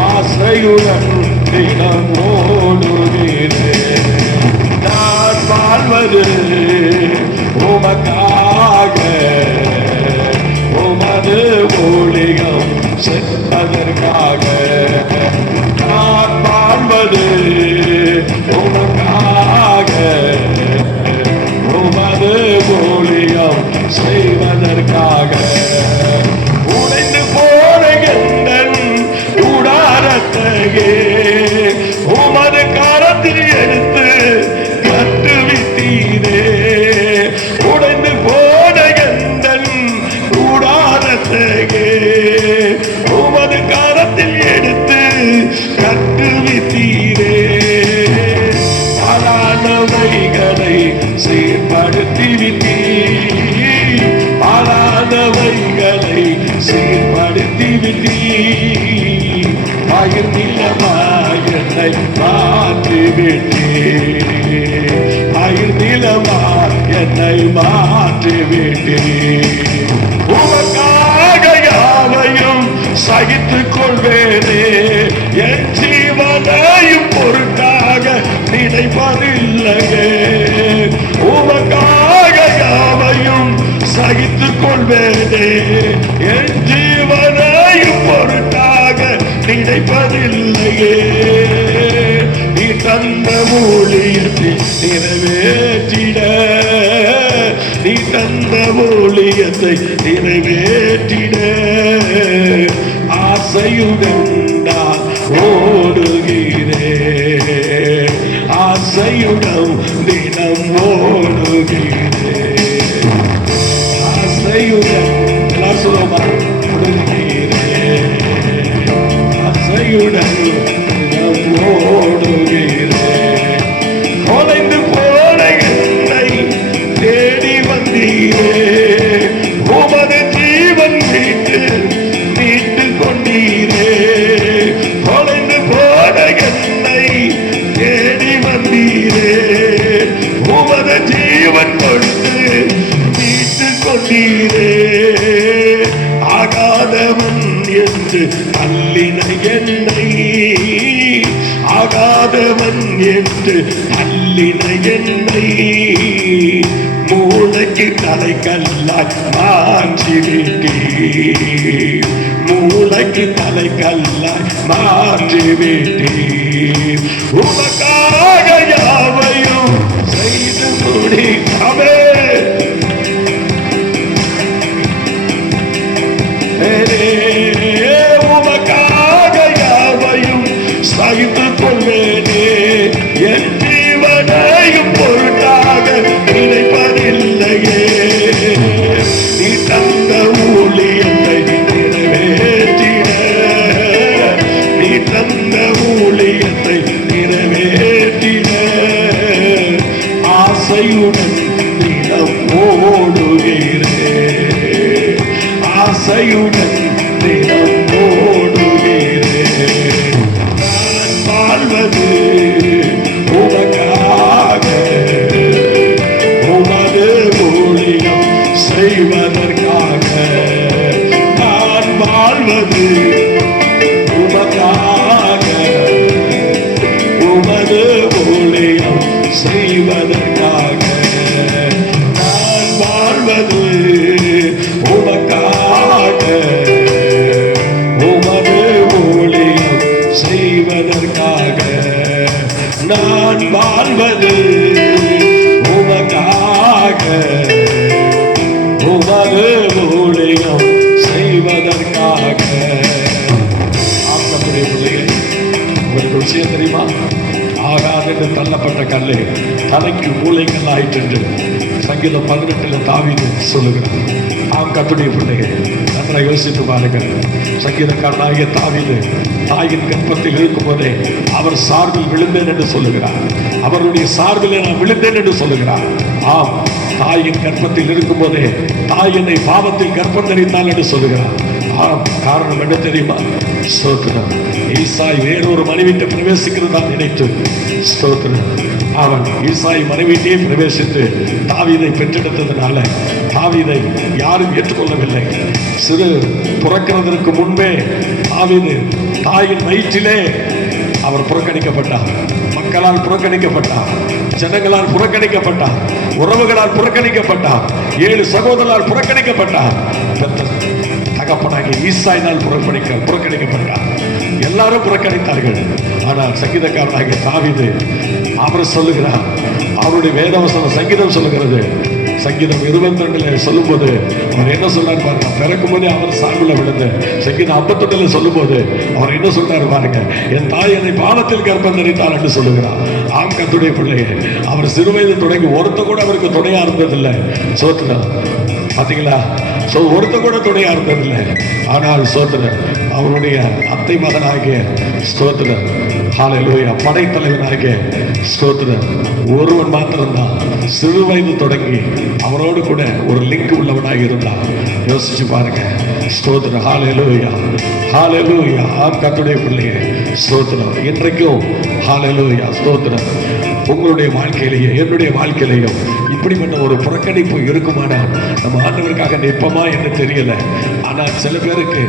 ஆசையுடன் தினம் ஓடுகிறே. நான் வாழ்வது உமக்காக, உமது ஊழியம் செய்வதற்காக. நான் வாழ்வது உமக்காக, உமது ஊழியம் செய்வதற்காக. உடைந்து போன எந்தன் கூடாரத்தையே உமது கரத்தில் எடுத்து கட்டுவித்தீரே. உடைந்து போன எந்தன் கூடாரத்தையே உமது கரத்தில் எடுத்து கட்டுவித்தீரே. பாலானவைகளை சீர்படுத்திவிட்டீர், பாலானவைகளை சீர்படுத்திவிட்டீர். பயிர் நிலமாய் என்னை மாற்றிவிட்டீர், பயிர் நிலமாய் என்னை மாற்றிவிட்டீர். உமக்காக யாவையும் சகித்துக் கொள்வேனே, என் ஜீவனையும் பொருட்டாக நினைப்பதில்லையே. உமக்காக யாவையும் சகித்துக் கொள்வேனே, என் ஜீவனையும் பொருட்டாக நினைப்பதில்லையே. நீ தந்த ஊழியத்தை நிறைவேற்றிட, நீ தந்த ஊழியத்தை நிறைவேற்றிட ஆசையுடன் நான் ஓடுகிறேன், ஆசையுடன் தினம் ஓடுகிறேன். ஆசையுடன் எல்லாம் சொல்லுமா ஓடுகிறேன், ஆசையுடன் தினம் ஓடுகிறேன். தொலைந்து போன என்னை தேடி வந்தீரே, உமது ஜீவன் மீட்டு கொண்டீரே. தொலைந்து போன என்னை தேடி வந்தீரே, உமது ஜீவன் கொடுத்து மீட்டு கொண்டீரே. ஆகாதவன் என்று தள்ளின என்னை, ஆகாதவன் என்று தள்ளின என்னை மூளைக்கு தலைக்கல்லாய் மாற்றிவிட்டீர், மூளைக்கு தலைக்கல்லாய் மாற்றிவிட்டீர். உமக்காக யாவையும் செய்து முடிக்கவே உமக்காக யாவையும் சகித்துக் கொள்வேனே, என் ஜீவனையும் பொருட்டாக நினைப்பதில்லையே. நீ தந்த ஊழியத்தை நிறைவேற்றிட, நீ தந்த ஊழியத்தை நிறைவேற்றிட ஆசையுடன் தினம் ஓடுகிறேன், ஆசையுடன் தினம் ஓடுகிறேன். நான் வாழ்வது உமக்காக, உமது ஊழியம் செய்வதற்காக. நான் வாழ்வது உமக்காக, உமது ஊழியம் செய்வதற்காக. நான் வாழ்வது உமக்காக, உமது ஊழியம் செய்வதற்காக. நான் வாழ்வது உமக்காக, கர்த்தருடைய பிள்ளையே, உங்களுக்கு விஷயம் தெரியுமா? ஆகாதென்று தள்ளப்பட்ட கல்லே தலைக்கு மூளைகள் ஆயிற்று என்று சங்கீதம் 18 தாவீது சொல்லுகிறார். கர்த்தருடைய பிள்ளையே, நன்றாக யோசித்து பாருங்க. சங்கீதக்காரனாகிய தாவீது தாயின் கர்ப்பத்தில் இருக்கும் போதே அவர் சார்பில் விழுந்தேன் என்று சொல்லுகிறார். அவருடைய சார்பில் நான் விழுந்தேன் என்று சொல்லுகிறார். ஆம், தாயின் கர்ப்பத்தில் இருக்கும் போதே தாய் என்னை பாவத்தில் கர்ப்பம் தரித்தாள் என்று சொல்லுகிறார். ஆம், காரணம் என்ன தெரியுமா? ஸ்தோத்திரம். ஈசாய் வேறொரு மனைவிட்டு பிரவேசிக்கிறதா நினைத்து, ஸ்தோத்திரம், அவன் ஈசாய் மனைவிட்டையே பிரவேசித்து தாவீதை பெற்றெடுத்ததுனால தாவீதை யாரும் ஏற்றுக்கொள்ளவில்லை. சிறு பிறக்கிறதற்கு முன்பே தாவீது தாயின் வயிற்றிலே அவர் புறக்கணிக்கப்பட்டார். மக்களால் புறக்கணிக்கப்பட்டார், ஜனங்களால் புறக்கணிக்கப்பட்டார், உறவுகளால் புறக்கணிக்கப்பட்டார், 7 சகோதரரால் புறக்கணிக்கப்பட்டார். தகப்பனாகிய ஈசாயினால் புறக்கணிக்கப்பட்டார். எல்லாரும் புறக்கணித்தார்கள். ஆனால் சங்கீதக்காரனாகிய தாவீது அவர் சொல்லுகிறார், அவருடைய வேதவசனம் சங்கீதம் சொல்லுகிறது. சங்கீதம் 22 சொல்லும் போது அவர் என்ன சொல்றாரு பாருங்க. பிறக்கும் போதே அவர் சார்பில் விழுந்து சங்கீதம் 51 சொல்லும் போது அவர் என்ன சொல்றாரு பாருங்க. என் தாய் என்னை பாவத்தில் கர்ப்பம் தரித்தாள் என்று சொல்லுகிறார். கர்த்தருடைய பிள்ளையே, அவர் சிறுவயது தொடங்கி ஒருத்த கூட அவருக்கு துணையா இருந்ததில்லை. சோத்திரம், பாத்தீங்களா? ஒருத்த கூட துணையா இருந்ததில்லை. ஆனால் சோத்திரம், அவருடைய அத்தை மகனாகிய ஸ்தோத்திரம், ஹல்லேலூயா, படைத்தலைவனாகிய ஸ்தோத்திரம் ஒருவன் மாத்திரம்தான் சிறு வயது தொடங்கி அவரோடு கூட ஒரு லிங்க் உள்ளவனாக இருந்தான். யோசிச்சு பாருங்க. ஸ்தோத்திரம், ஹல்லேலூயா, ஹல்லேலூயா. கர்த்தருடைய பிள்ளையே, ஸ்தோத்திரம். இன்றைக்கும் ஹல்லேலூயா, ஸ்தோத்திரம். உங்களுடைய வாழ்க்கையிலேயே என்னுடைய வாழ்க்கையிலேயும் இப்படிப்பட்ட ஒரு புறக்கணிப்பு இருக்குமானால் நம்ம ஆண்டவருக்காக நிற்போமா என்று தெரியல. ஆனால் சில பேருக்கு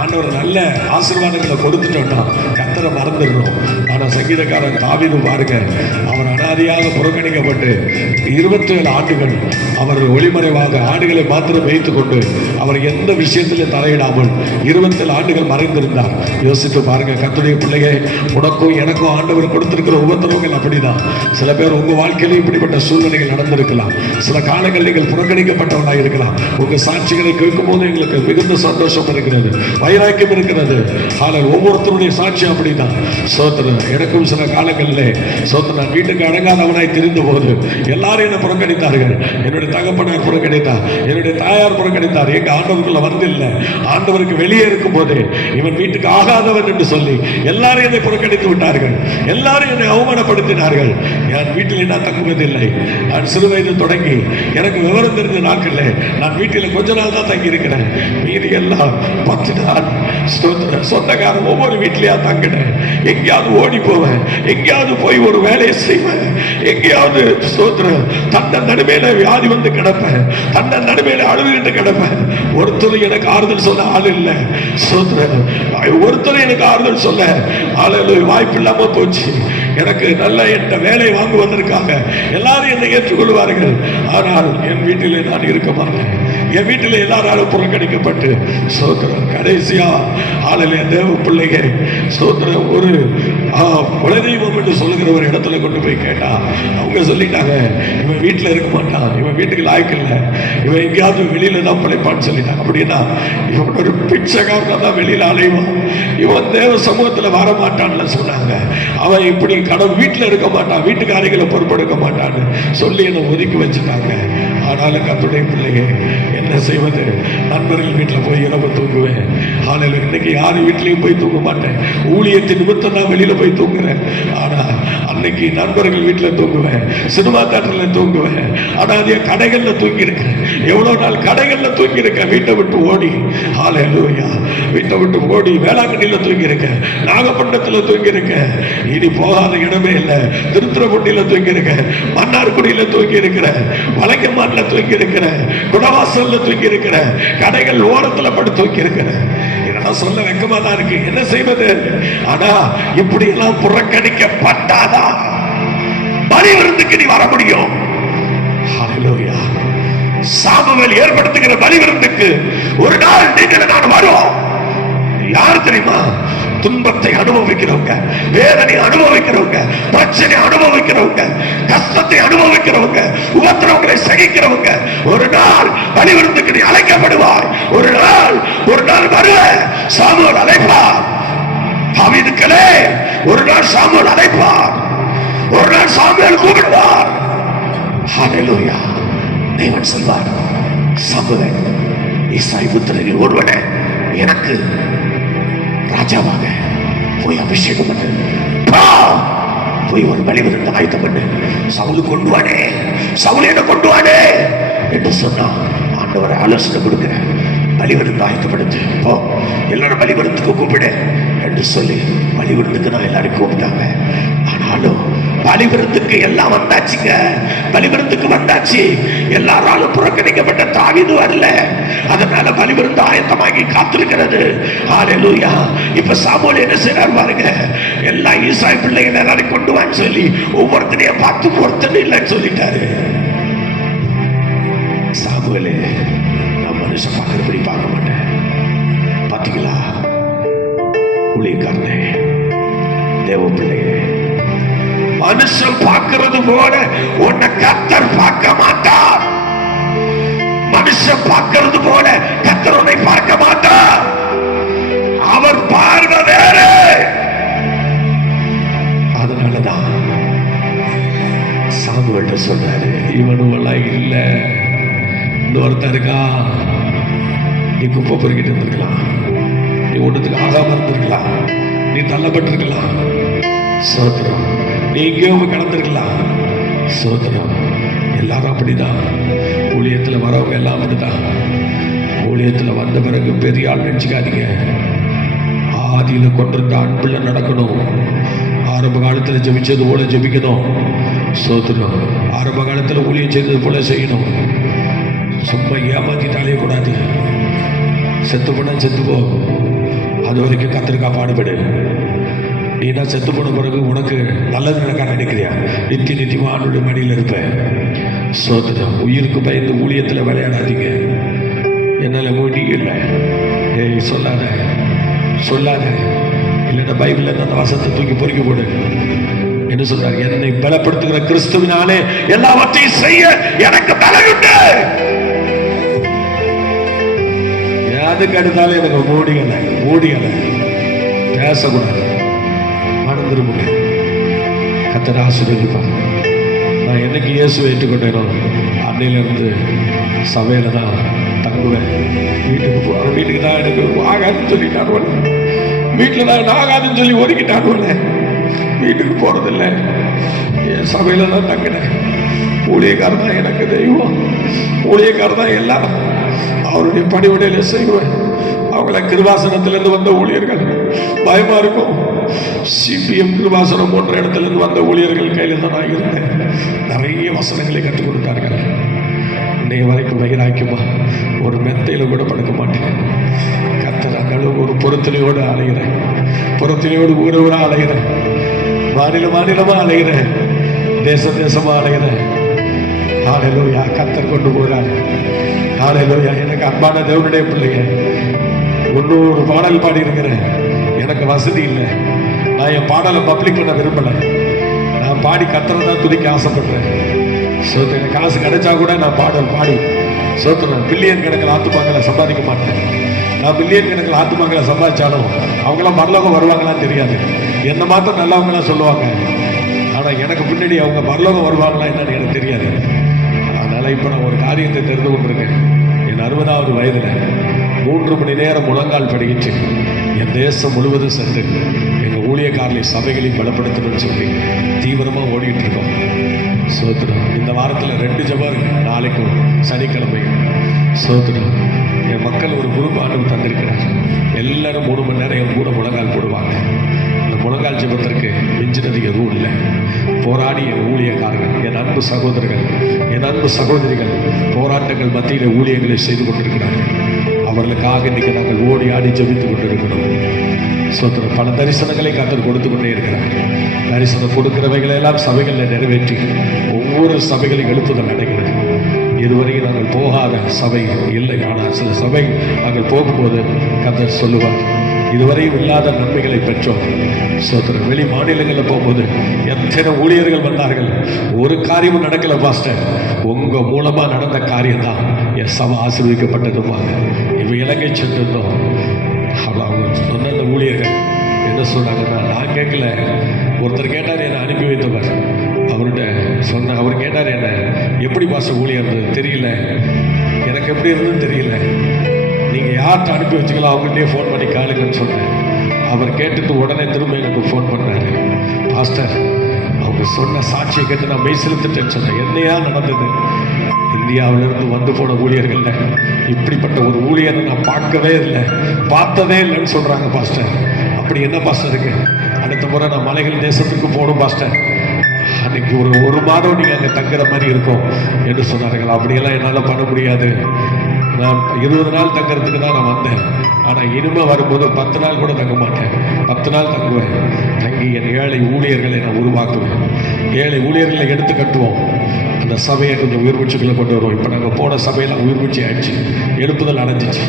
ஆண்டவர் நல்ல ஆசீர்வாதங்களை கொடுத்துட்டோம்னா கர்த்தரை மறந்துடணும். ஆனால் சங்கீதக்காரன் தாவீது பாருங்க, அவர் அனாதியாக புறக்கணிக்கப்பட்டு 27 ஆண்டுகள் அவர் ஒளிமறைவாக ஆடுகளை மாத்திரம் வைத்துக் கொண்டு அவர் எந்த விஷயத்திலும் தலையிடாமல் 27 ஆண்டுகள் மறைந்திருந்தார். யோசித்து பாருங்க. கர்த்தருடைய பிள்ளையே, உனக்கும் எனக்கும் ஆண்டவர் கொடுத்திருக்கிற உபத்திரவங்கள் அப்படிதான். சில பேர் உங்க வாழ்க்கையிலும் இப்படிப்பட்ட சூழ்நிலைகள் நடந்திருக்கலாம். சில காலங்கள் நீங்கள் புறக்கணிக்கப்பட்டவனாக இருக்கலாம். உங்க சாட்சிகளை கேட்கும் போது எங்களுக்கு மிகுந்த சந்தோஷம் இருக்கிறது, வைராக்கியம் இருக்கிறது. ஆனால் ஒவ்வொருத்தருடைய சாட்சி அப்படிதான். சோத்திரம், எனக்கும் சில காலங்களிலே சோத்திரம், நான் வீட்டுக்கு அடங்காதவனாய் தெரிந்த போது எல்லாரும் என்னை புறக்கணித்தார்கள். என்னுடைய தகப்பனார் புறக்கணித்தார், என்னுடைய தாயார் புறக்கணித்தார். எங்க ஆண்டவருக்குள்ள வந்தில்லை. ஆண்டவருக்கு வெளியே இருக்கும் போதே இவன் வீட்டுக்கு ஆகாதவன் என்று சொல்லி எல்லாரும் என்னை புறக்கணித்து விட்டார்கள். எல்லாரும் என்னை அவமானப்படுத்தினார்கள். என் வீட்டில் நான் தங்குவதில்லை. நான் சிறு வயது தொடங்கி எனக்கு விவரம் தெரிஞ்ச நாட்கள் நான் வீட்டில் கொஞ்ச நாள் தான் தங்கி இருக்கிறேன். மீறி எல்லாம் 10 நாள் சொந்தக்காரன் ஒவ்வொரு வீட்டிலேயா தங்கினேன். எங்கேயாவது ஓடி போவேன், எங்கேயாவது போய் ஒரு வேலையை செய்வேன், எங்கேயாவது ஸ்தோத்திரம் தண்டை நடுமையில வியாதி வந்து கிடப்பேன், தண்டை நடுமையில அழுதுகிட்டு கிடப்பேன். ஒருத்தர் எனக்கு ஆறுதல் சொல்ல ஆள் இல்லை. ஸ்தோத்திரம், ஒருத்தர் எனக்கு ஆறுதல் சொல்ல ஆள் வாய்ப்பு இல்லாம போச்சு. எனக்கு நல்ல என்ற வேலை வாங்குவதற்காக எல்லாரும் என்னை ஏற்றுக்கொள்வார்கள். ஆனால் என் வீட்டிலே நான் இருக்க மாட்டேன். என் வீட்டில் எல்லாராலும் புறக்கணிக்கப்பட்டு ஸ்தோத்திரம் கடைசியா ஆளிலே தேவ பிள்ளைகள் ஸ்தோத்திரம் ஒரு குலதெய்வம் என்று சொல்லுகிற ஒரு இடத்துல கொண்டு போய் கேட்டா அவங்க சொல்லிட்டாங்க, இவன் வீட்டில் இருக்க மாட்டான், இவன் வீட்டுக்கு லாய்க்கு இல்லை, இவன் எங்கேயாவது வெளியில தான் பிழைப்பான்னு சொல்லிட்டாங்க. அப்படின்னா இவன் ஒரு பிச்சைக்காரனா தான் வெளியில அலைவான், இவன் தேவ சமூகத்தில் வர மாட்டான்னு சொன்னாங்க. அவன் இப்படி கடவுள் வீட்டில் இருக்க மாட்டான், வீட்டுக்காரிகளை பொறுப்பெடுக்க மாட்டான்னு சொல்லி என்னை ஒதுக்கி வச்சுட்டாங்க. ஆனாலும் கர்த்தருடைய பிள்ளையே, என்ன செய்வது? நண்பர்கள் வீட்டில் போய் இரவு தூங்குவேன். ஆனால் இன்னைக்கு யாரும் வீட்லையும் போய் தூங்க மாட்டேன். ஊழியத்தின் நிமித்தம் தான் வெளியில போய் தூங்குறேன். ஆனா அன்னைக்கு நண்பர்கள் வீட்டில் தூங்குவேன், சினிமா தேட்டரில் தூங்குவேன். ஆனா அதே கடைகளில் தூங்கி இருக்கேன். எவ்வளவு நாள் கடைகளில் தூங்கி இருக்கேன். வீட்டை விட்டு ஓடி, ஹல்லேலூயா, வீட்டை விட்டு ஓடி வேளாங்கண்ணியில் தூங்கி இருக்கேன், நாகப்பட்டினத்தில் தூங்கி இருக்கேன். இனி போகாத இடமே இல்லை. திருத்துறைப்பூண்டியில் தூங்கி இருக்கேன், மன்னார்குடியில் தூங்கி இருக்கிறேன், வளைக்கமான்ல தூங்கி இருக்கிறேன், குடவாசல்ல தூங்கி இருக்கிறேன், கடைகள் ஓரத்தில் படுத்து தூங்கி இருக்கிறேன். இதெல்லாம் சொல்ல வெக்கமா தான் இருக்கு. என்ன செய்வது? ஆனா இப்படி எல்லாம் புறக்கணிக்கப்பட்டாதான் பலி விருந்துக்கு நீ வர முடியும். ஹல்லேலூயா. சாமுவேல் ஏற்படுத்துகிற பலி விருந்துக்கு ஒரு நாள் நீங்கள் நான் வரும். யார் தெரியுமா? துன்பத்தை அனுபவிக்கிறவங்க, வேதனை அனுபவிக்கிறவங்க, பிரச்சனை அனுபவிக்கிறவங்க, கஷ்டத்தை அனுபவிக்கிறவங்க, உபத்திரவங்களை சகிக்கிறவங்க, ஒரு நாள் பலிவிருந்துக்கு நீ அழைக்கப்படுவாய். ஒரு நாள் வருவ சாமுவேல் அழைப்பார். தாவீதுக்களே, ஒரு நாள் சாமுவேல் அழைப்பார். ஒரு நாள் சாமுவேல் கூப்பிடுவார். ஹல்லேலூயா. தேவன் சொல்வார், சாமுவேல், ஈசாய் புத்திரரில் ஒருவனை எனக்கு ராஜாவாக போய் அபிஷேகம் பண்ணு, போய் ஒரு பலிவிருந்து ஆயத்தம் பண்ணு, சவுல் கொண்டு வானே, சவுல் என்ன கொண்டு வானே என்று சொன்னா ஆண்டவரை ஆலோசனை கொடுக்கிறேன். பலிவிருந்து ஆயத்தப்படுத்து, போ, எல்லாரும் பலிவிருந்துக்கு கூப்பிடு என்று சொல்லி பலிவிருந்துக்கு நான் எல்லாரும் கூப்பிட்டாங்க. ஆனாலும் பலிவிருந்துக்கு எல்லாம் வந்தாச்சுங்க, பலிவிருந்துக்கு வந்தாச்சு. எல்லாராலும் புறக்கணிக்கப்பட்ட தாவீது வரல, அதனால பலிவிருந்து ஆயத்தமாகி காத்திருக்கிறது. ஹல்லேலூயா. இப்ப சாமுவேல் என்ன செய்றார் பாருங்க, எல்லா ஈசாய் பிள்ளைகள் எல்லாரும் கொண்டு வான்னு சொல்லி ஒவ்வொருத்தனையும் பார்த்து பொறுத்தன்னு இல்லைன்னு சொல்லிட்டாரு. சாமுவேலே, நான் மனுஷன் பார்க்கறபடி பார்க்க மாட்டேன். பாத்தீங்களா ஊழியக்காரனே, தேவ பிள்ளையே, மனுஷன் பார்க்கிறது போல உன்னை கர்த்தர் பார்க்க மாட்டார். மனுஷன் பார்க்கிறது போல கர்த்தர் உன்னை பார்க்க மாட்டார். அவர் பார்வை வேற. அதனாலதான் சாமுவேல்ட்ட சொல்றாரு, இவனும் இல்ல, இன்னொருத்தர் இருக்கா, நீ குப்பை பொறுக்கிட்டு இருந்திருக்கலாம், நீ ஒன்றுத்துக்கு ஆகாம இருந்திருக்கலாம், நீ தள்ளப்பட்டிருக்கலாம், சோத்திரம், நீ எங்கேயோ கடந்திருக்கலாம், சோத்திரம். எல்லாரும் அப்படிதான், ஊழியத்தில் வரவங்க எல்லாம் அப்படிதான். ஊழியத்தில் வந்த பிறகு பெரிய ஆள் நினைச்சுக்காதீங்க. ஆதியில் கொண்டிருந்த அன்புல நடக்கணும். ஆரம்ப காலத்தில் ஜெபிச்சது போல ஜெபிக்கணும், சோத்திரம். ஆரம்ப காலத்தில் ஊழியம் செய்தது போல செய்யணும். சும்மா ஏமாத்திட்டாலே கூடாது. செத்து போனா செத்து போ, அது வரைக்கும் கத்திரிக்கா பாடுபடு. நீ தான் செத்து போன பிறகு உனக்கு நல்லது நடக்க நினைக்கிறியா? நித்தியமா ஆண்டுடைய மடியில் இருப்ப. சோத்திரம். உயிருக்கு பயந்து ஊழியத்தில் விளையாடாதீங்க. என்னால் முடியல, ஏய் சொல்லாத இல்லைன்னா பைபிள்ல அந்த வசத்தை தூக்கி பொறுக்கி போடு. என்ன சொல்றாரு? என்னை பலப்படுத்துகிற கிறிஸ்துவினாலே எல்லாவற்றையும் செய்ய எனக்கு பலனுண்டு. அதுக்கு அடுத்தாலும் எனக்கு மூடியலை பேசக்கூடாது. மனம் திரும்புங்க, கர்த்தர் ஆசீர்வதிப்பார். நான் என்னைக்கு இயேசுவை ஏற்றுக்கொண்டேனோ அன்னையிலிருந்து சபையில தான் தங்குவேன். வீட்டுக்கு போகிறேன், வீட்டுக்கு தான் எனக்கு ஆகாதுன்னு சொல்லிட்டானுவல, வீட்டில் தான் ஆகாதுன்னு சொல்லி ஒதுக்கிட்டானுவல, வீட்டுக்கு போகிறதில்லை, என் சபையில தான் தங்கினேன். ஊழியக்காரர் தான் எனக்கு தெய்வம், ஊழியக்காரர் தான் எல்லாம். அவருடைய பணிவிடையில செய்வேன். அவங்கள கிருபாசனத்திலிருந்து வந்த ஊழியர்கள் பயமா இருக்கும். சிபிஎம் கிருபாசனம் போன்ற இடத்துல இருந்து வந்த ஊழியர்கள் கையில தான் நான் இருந்தேன். நிறைய வசனங்களை கற்றுக் கொடுத்தார்கள். இன்னைய வரைக்கும் வயிறாக்குமா ஒரு மெத்தையில கூட படுக்க மாட்டேன். கத்தரங்களும் ஒரு பொருத்தனையோடு அலைகிறேன், பொருத்தனையோடு ஊரூரா அலைகிறேன், மாநிலமா அலைகிறேன், தேசமா அலைகிறேன். ஹல்லேலூயா. கத்தர் கொண்டு போறார். ஹல்லேலூயா. எனக்கு அன்பான தேவனுடைய பிள்ளைங்க, 300 பாடல் பாடி இருக்கிறேன். எனக்கு வசதி இல்லை, நான் என் பாடலை பப்ளிக் பண்ண விரும்பலை. நான் பாடி கத்துறதான் துதிக்க ஆசைப்படுறேன். சோத்திர காசு கிடைச்சா கூட நான் பாடல் பாடி சோத்திரம். பில்லியன் கணக்கில் ஆத்துமாக்களை சம்பாதிக்க மாட்டேன். நான் பில்லியன் கணக்கில் ஆத்துமாக்களை சம்பாதிச்சாலும் அவங்களாம் பரலோகம் வருவாங்களான்னு தெரியாது. என்ன மாத்திரம் நல்லவங்களாம் சொல்லுவாங்க, ஆனால் எனக்கு பின்னாடி அவங்க பரலோகம் வருவாங்களா என்னன்னு எனக்கு தெரியாது. அதனால இப்போ நான் ஒரு காரியத்தை தெரிந்து கொண்டிருக்கேன். என் 60வது வயதில் 3 மணி நேரம் முழங்கால் படிக்கிட்டு என் தேசம் முழுவதும் சென்று எங்கள் ஊழியக்காரர்களை சபைகளையும் பலப்படுத்தணும்னு சொல்லி தீவிரமாக ஓடிக்கிட்டு இருக்கோம். சோத்திரம். இந்த வாரத்தில் 2 ஜெபம் இருக்கு, நாளைக்கும் சனிக்கிழமையும். சோத்திரம். என் மக்கள் ஒரு குரூப் ஆண்டு தந்திருக்கிறார். எல்லாரும் 3 மணி நேரம் என் கூட முழங்கால் போடுவாங்க. இந்த முழங்கால் ஜெபத்திற்கு மிஞ்சினது எதுவும் இல்லை. போராடி என் ஊழியக்காரர்கள், என் அன்பு சகோதரர்கள், என் அன்பு சகோதரிகள் போராட்டங்கள் மத்தியில் ஊழியர்களை செய்து கொண்டிருக்கிறார்கள். அவர்களுக்காக இன்னைக்கு நாங்கள் ஓடி ஆடி ஜெபித்துக் கொண்டிருக்கிறோம். சோத்திரம். பல தரிசனங்களை கர்த்தர் கொடுத்து கொண்டே இருக்கிறார். தரிசனம் கொடுக்கிறவைகளை எல்லாம் சபைகளில் நிறைவேற்றி ஒவ்வொரு சபைகளையும் எழுப்புதல் நடக்கிறது. இதுவரையும் நாங்கள் போகாத சபை இல்லை. ஆனால் சில சபை நாங்கள் போகும்போது கர்த்தர் சொல்லுவார், இதுவரையும் இல்லாத நன்மைகளை பெற்றோம். சோதரன் வெளி மாநிலங்களில் போகும்போது எத்தனை ஊழியர்கள் வந்தார்கள், ஒரு காரியமும் நடக்கல பாஸ்டர், உங்க மூலமா நடந்த காரியம் தான் என் சபை ஆசீர்வதிக்கப்பட்டதுமாங்க. இப்போ இலங்கை சென்றிருந்தோம். அவங்க சொன்ன அந்த ஊழியர்கள் என்ன சொன்னாங்கன்னா, நான் கேட்கல, ஒருத்தர் கேட்டார், என்னை அனுப்பி வைத்தவர், அவர்கிட்ட சொன்ன, அவர் கேட்டார் என்ன எப்படி பாஸ்டர் ஊழியர் இருந்தது தெரியல, எனக்கு எப்படி இருந்ததுன்னு தெரியல, நீங்கள் யார்கிட்ட அனுப்பி வச்சுக்கலாம் அவங்கள்ட்டே ஃபோன் பண்ணி காலுங்கன்னு சொன்னேன். அவர் கேட்டுட்டு உடனே திரும்ப எனக்கு ஃபோன் பண்ணாரு, பாஸ்டர் அவங்க சொன்ன சாட்சியை கேட்டு நான் மெய் செலுத்துட்டேன்னு சொன்னேன். என்னையா நடந்தது, இந்தியாவிலிருந்து வந்து போன ஊழியர்கள்ல இப்படிப்பட்ட ஒரு ஊழியரை நான் பார்க்கவே இல்லை, பார்த்ததே இல்லைன்னு சொல்கிறாங்க பாஸ்டர். அப்படி என்ன பாஸ்டர் இருக்கு, அடுத்த முறை நான் மலைகள் தேசத்துக்கு போகணும் பாஸ்டர், அன்னைக்கு ஒரு மாதம் நீங்கள் அங்கே தங்குற மாதிரி இருக்கும் என்று சொன்னார்கள். அப்படியெல்லாம் என்னால் பண்ண முடியாது, நான் 20 நாள் தங்குறதுக்கு தான் நான் வந்தேன், ஆனால் இனிமே வரும்போது 10 நாள் கூட தங்க மாட்டேன், 10 நாள் தங்குவேன். தங்கி என் ஏழை ஊழியர்களை நான் உருவாக்குவேன், ஏழை ஊழியர்களை எடுத்து கட்டுவோம், அந்த சபையை கொஞ்சம் உயிர்மூச்சுக்குள்ளே கொண்டு வருவோம். இப்போ நாங்கள் போன சபையெல்லாம் உயிர்மூச்சு ஆயிடுச்சு, எழுப்புதல் அடைஞ்சிச்சு,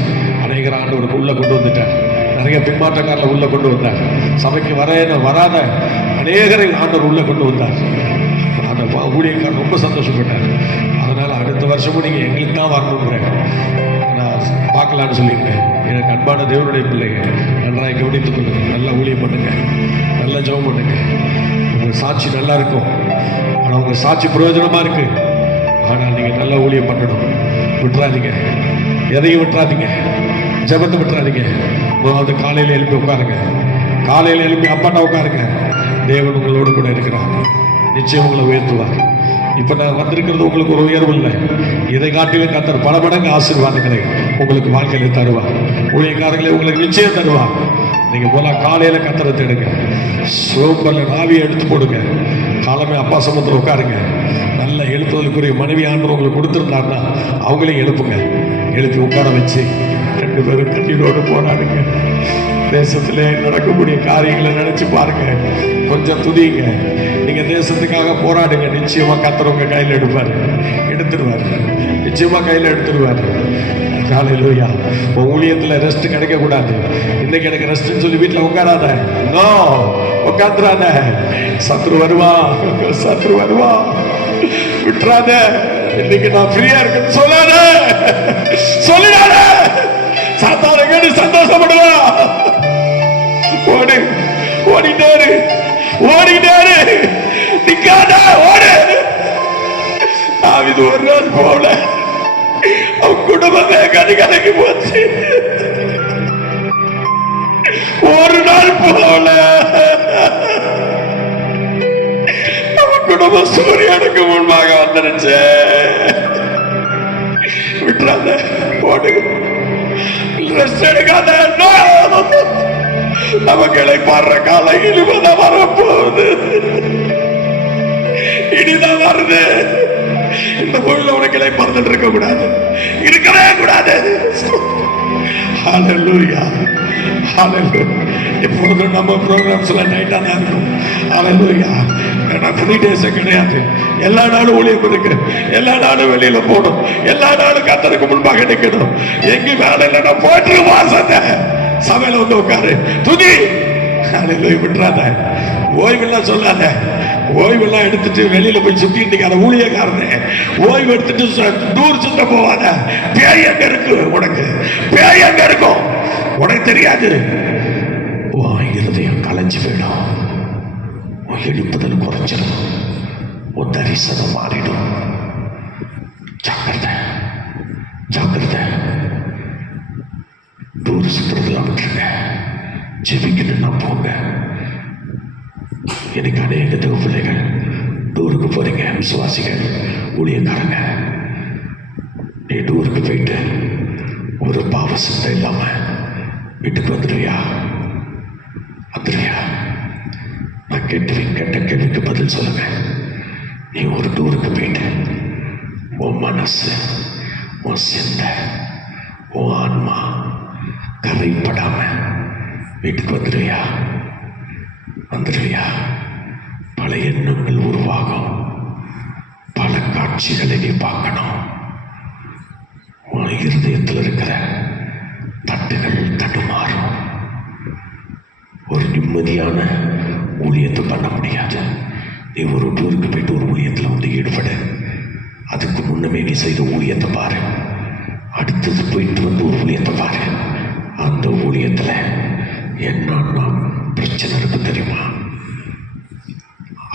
அநேகர் ஆண்டவர் உள்ளே கொண்டு வந்துட்டார், நிறைய பின்மாற்றக்காரில் உள்ளே கொண்டு வந்தார், சபைக்கு வராத அநேகரை ஆண்டவர் உள்ளே கொண்டு வந்தார். அந்த ஊழியக்காரர் ரொம்ப சந்தோஷப்பட்டார். அதனால் அடுத்த வருஷமும் நீங்கள் எங்களுக்கு தான் வரணுங்கிறேன், நான் பார்க்கலான்னு சொல்லியிருக்கேன். எனக்கு அன்பான தேவனுடைய பிள்ளைங்க, நன்றாக கவனித்துக் கொள்ளுங்க, நல்லா ஊழியம் பண்ணுங்க, நல்லா ஜெபம் பண்ணுங்க. உங்கள் சாட்சி நல்லா இருக்கும், ஆனால் உங்கள் சாட்சி பிரயோஜனமாக இருக்கு, ஆனால் நீங்கள் நல்லா ஊழியம் பண்ணணும். விட்டுறாதீங்க, எதையும் விட்டுறாதீங்க, ஜெபத்தை விட்டுறாதீங்க. முதலாவது காலையில் எழுப்பி உட்காருங்க, காலையில் எழுப்பி அப்பாட்ட உட்காருங்க. தேவன் உங்களோடு கூட இருக்கிறார், நிச்சயம் உங்களை உயர்த்துவார். இப்போ நான் வந்திருக்கிறது உங்களுக்கு ஒரு உயர்வு இல்லை, இதை காட்டிலும் கர்த்தர் பல மடங்கு ஆசீர்வாதங்களை உங்களுக்கு வாழ்க்கையில் தருவார். ஊழியக்காரர்களை உங்களுக்கு நிச்சயம் தருவார். நீங்கள் போல காலையில் கர்த்தரை தேடுங்க, சோம்பரில் நாவியை எடுத்து போடுங்க, காலமே அப்பா சமுத்திரம் உட்காருங்க. நல்ல எழுப்புதலுக்குரிய மனைவி ஆண்டு உங்களுக்கு கொடுத்துருந்தாருன்னா அவங்களையும் எழுப்புங்க, எழுப்பி உட்கார வச்சு 2 பேரும் கண்ணீரோடு போராடுங்க. தேசத்திலே நடக்கக்கூடிய காரியங்களை நினைச்சு பாருங்க, கொஞ்சம் துதிங்க. நீங்க தேசத்துக்காக போராடுங்க, நிச்சயமா கர்த்தர் உங்க கையில் எடுத்துருவாரு, நிச்சயமா கையில் எடுத்துருவாரு. ஹல்லேலூயா. உன் ஊழியத்துல ரெஸ்ட் கிடைக்க கூடாது. இன்னைக்கு எனக்கு ரெஸ்ட்னு சொல்லி வீட்டுல உட்காராத, நோ, உட்காந்துராத. சத்ரு வருவா, விட்டுறாத. இன்னைக்கு நான் ஃப்ரீயா இருக்குன்னு சொல்லிடாத. சாத்தான கேட்டு சந்தோஷப்படுவா. ஓடிட்டாரு, நிக்காத, ஓடு. இது ஒரு நாள் போல அவன் குடும்பமே கலக்கி போச்சு, ஒரு நாள் போல அவன் குடும்பம் சூரியனுக்கு முன்பாக வந்துருச்சு. விட்டுறாத, ஓடு, ரெஸ்ட் எடுக்காத. நமக்களை பாடுற காலம் இனிமேதான் வரப்போகுது, இனிதான் வருது. இந்த பொருள் உனக்களை மறந்துட்டு இருக்க கூடாது, இருக்கவே கூடாது. ஹல்லேலூயா, ஹல்லேலூயா. எப்பொழுதும் நம்ம ப்ரோக்ராம்ஸ் எல்லாம் நைட்டா தான் இருக்கும். ஹல்லேலூயா. ஃப்ரீ டேஸே கிடையாது, எல்லா நாளும் ஊழியம் இருக்கு, எல்லா நாளும் வெளியில போகணும், எல்லா நாளும் கர்த்தருக்கு முன்பாக நிற்கணும். எங்க வேலை இல்லைன்னா போயிட்டு வாசத்தை சபையில வந்து உட்காரு, துதி. ஹல்லேலூயா. விட்டுறாத, ஓய்வெல்லாம் சொல்லாத. ஓய்வெல்லாம் எடுத்துட்டு வெளியில போய் சுத்திட்டு ஊழியக்காரனே, ஓய்வு எடுத்துட்டு டூர் சுத்த போவாத. பேய் எங்க இருக்கு உனக்கு, பேய் எங்க இருக்கும் உனக்கு தெரியாது. இருதயம் கலைஞ்சு போயிடும், எழுப்புதல் குறைஞ்சிடும், உன் தரிசனம் மாறிடும். ஜாக்கிரதை, ஜாக்கிரதை. டூர் சுத்துறதுலாம் விட்டுருங்க, ஜெபிக்கணும்னா போங்க. எனக்கு அநேக தேவ பிள்ளைகள் டூருக்கு போறீங்க, விசுவாசிகள், ஊழியக்காரங்க. நீ டூருக்கு போயிட்டு ஒரு பாவ சிந்தை இல்லாம வீட்டுக்கு வந்துடுவியா? நான் கேட்ட கேள்விக்கு பதில் சொல்லுங்க. நீ ஒரு டூருக்கு போயிட்டு உன் மனசு, உன் சிந்தை, உன் ஆன்மா கரைப்படாம வீட்டுக்கு வந்துடுவியா? பல எண்ணங்கள் உருவாகும், பல காட்சிகளை நீ பார்க்கணும். உன் இருதயத்தில் இருக்கிற தட்டுகள் தடுமாறும். நிம்மதியான ஊழியத்தை பண்ண முடியாது. நீ ஒரு டூருக்கு போயிட்டு ஒரு ஊழியத்தில் வந்து ஈடுபடு. அதுக்கு முன்னமே நீ செய்த ஊழியத்தை பாரு. அடுத்தது போயிட்டு வந்து ஒரு ஊழியத்தை பாரு. அந்த ஊழியத்தில் என்னன்னா பிரச்சனை இருக்கு தெரியுமா?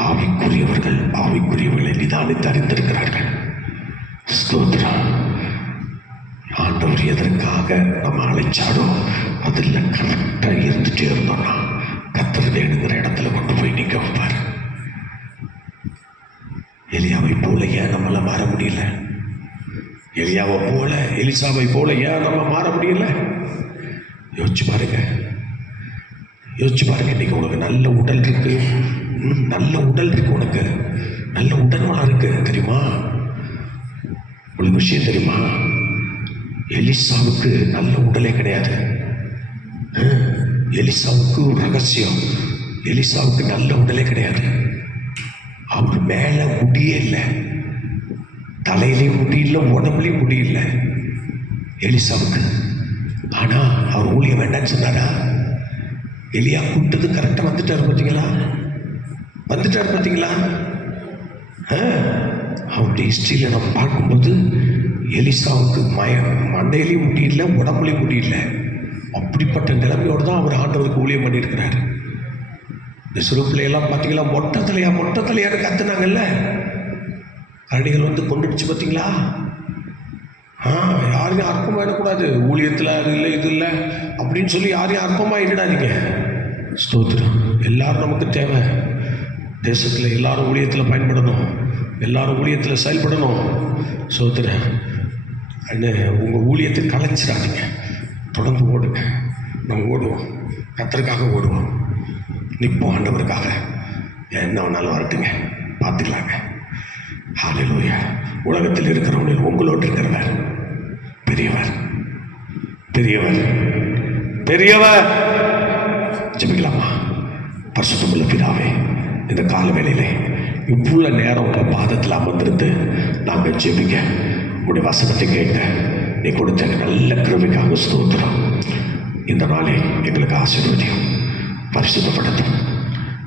ஆவிக்குரியவர்களை நிதானித்து அறிந்திருக்கிறார்கள். ஸ்தோத்திரம். ஆண்டவர் எதற்காக நம்ம அழைச்சாடோ அதில் கரெக்டாக இருந்துட்டே இருந்தோம்னா கர்த்தர் வேணுங்கிற இடத்துல கொண்டு போய் நிற்க வைப்பார். எலியாவை போல ஏன் நம்மள மாற முடியல? எலியாவை போல, எலிசாவை போல ஏன் நம்ம மாற முடியல? யோசிச்சு பாருங்க. இன்னைக்கு உனக்கு நல்ல உடல் இருக்கு, நல்ல உடல் இருக்கு, உனக்கு நல்ல உடல்நலம் இருக்கு தெரியுமா? உங்களுக்கு விஷயம் தெரியுமா? எலிசாவுக்கு நல்ல உடலே கிடையாது. எலிசாவுக்கு ஒரு ரகசியம். எலிசாவுக்கு நல்ல உடலே கிடையாது. அவர் மேல முடியே இல்லை, தலையிலையும் முடி இல்லை, உடம்புலையும் முடி இல்லை எலிசாவுக்கு. ஆனா அவர் ஊழியம் வேண்டான்னு சொன்னாரா? எலியா கூப்பிட்டது கரெக்டாக வந்துட்டார் பார்த்தீங்களா? அவருடைய ஹிஸ்டரியில் நம்ம பார்க்கும்போது எலிசாவுக்கு மண்டையிலையும் முடி இல்லை, உடம்புலையும் முடி இல்லை. அப்படிப்பட்ட நிலைமையோடு தான் அவர் ஆண்டவருக்கு ஊழியம் பண்ணியிருக்கிறார். இந்த சிறு பிள்ளையெல்லாம் பார்த்தீங்களா, மொட்டை தலையான்னு கத்துனாங்கல்ல. கரடிகள் வந்து கொண்டுடுச்சு பார்த்தீங்களா? யாரையும் அற்பமாயிடக்கூடாது. ஊழியத்தில் அது இல்லை இது இல்லை அப்படின்னு சொல்லி யாரையும் அற்பமாயிடாதீங்க. ஸ்தோத்திரம். எல்லாரும் நமக்கு தேவை. தேசத்தில் எல்லாரும் ஊழியத்தில் பயன்படணும், எல்லாரும் ஊழியத்தில் செயல்படணும். ஸ்தோத்திரம். உங்கள் ஊழியத்தை கலைச்சிடாதீங்க. தொடர்ந்து ஓடுங்க. நம்ம ஓடுவோம், கர்த்தருக்காக ஓடுவோம், நிற்போம் ஆண்டவருக்காக. என்ன வேணாலும் வரட்டுங்க, பார்த்துக்கலாங்க. ஹல்லேலூயா. உலகத்தில் இருக்கிறவனில் உங்களோடு இருக்கிறவர் பெரியவர். ஜெபிக்கலாமா? பரிசுத்தமுள்ள பிதாவே, இந்த கால வேளையிலே இவ்வளோ நேரம் உங்கள் பாதத்தில் அமர்ந்திருந்து நாங்கள் ஜெபிக்க உங்களுடைய வசனத்தை கேட்க நீ கொடுத்த நல்ல கிருபைக்காக ஸ்தோத்திரம். இந்த நாளை எங்களுக்கு ஆசீர்வதியும், பரிசுத்தப்படுத்தும்,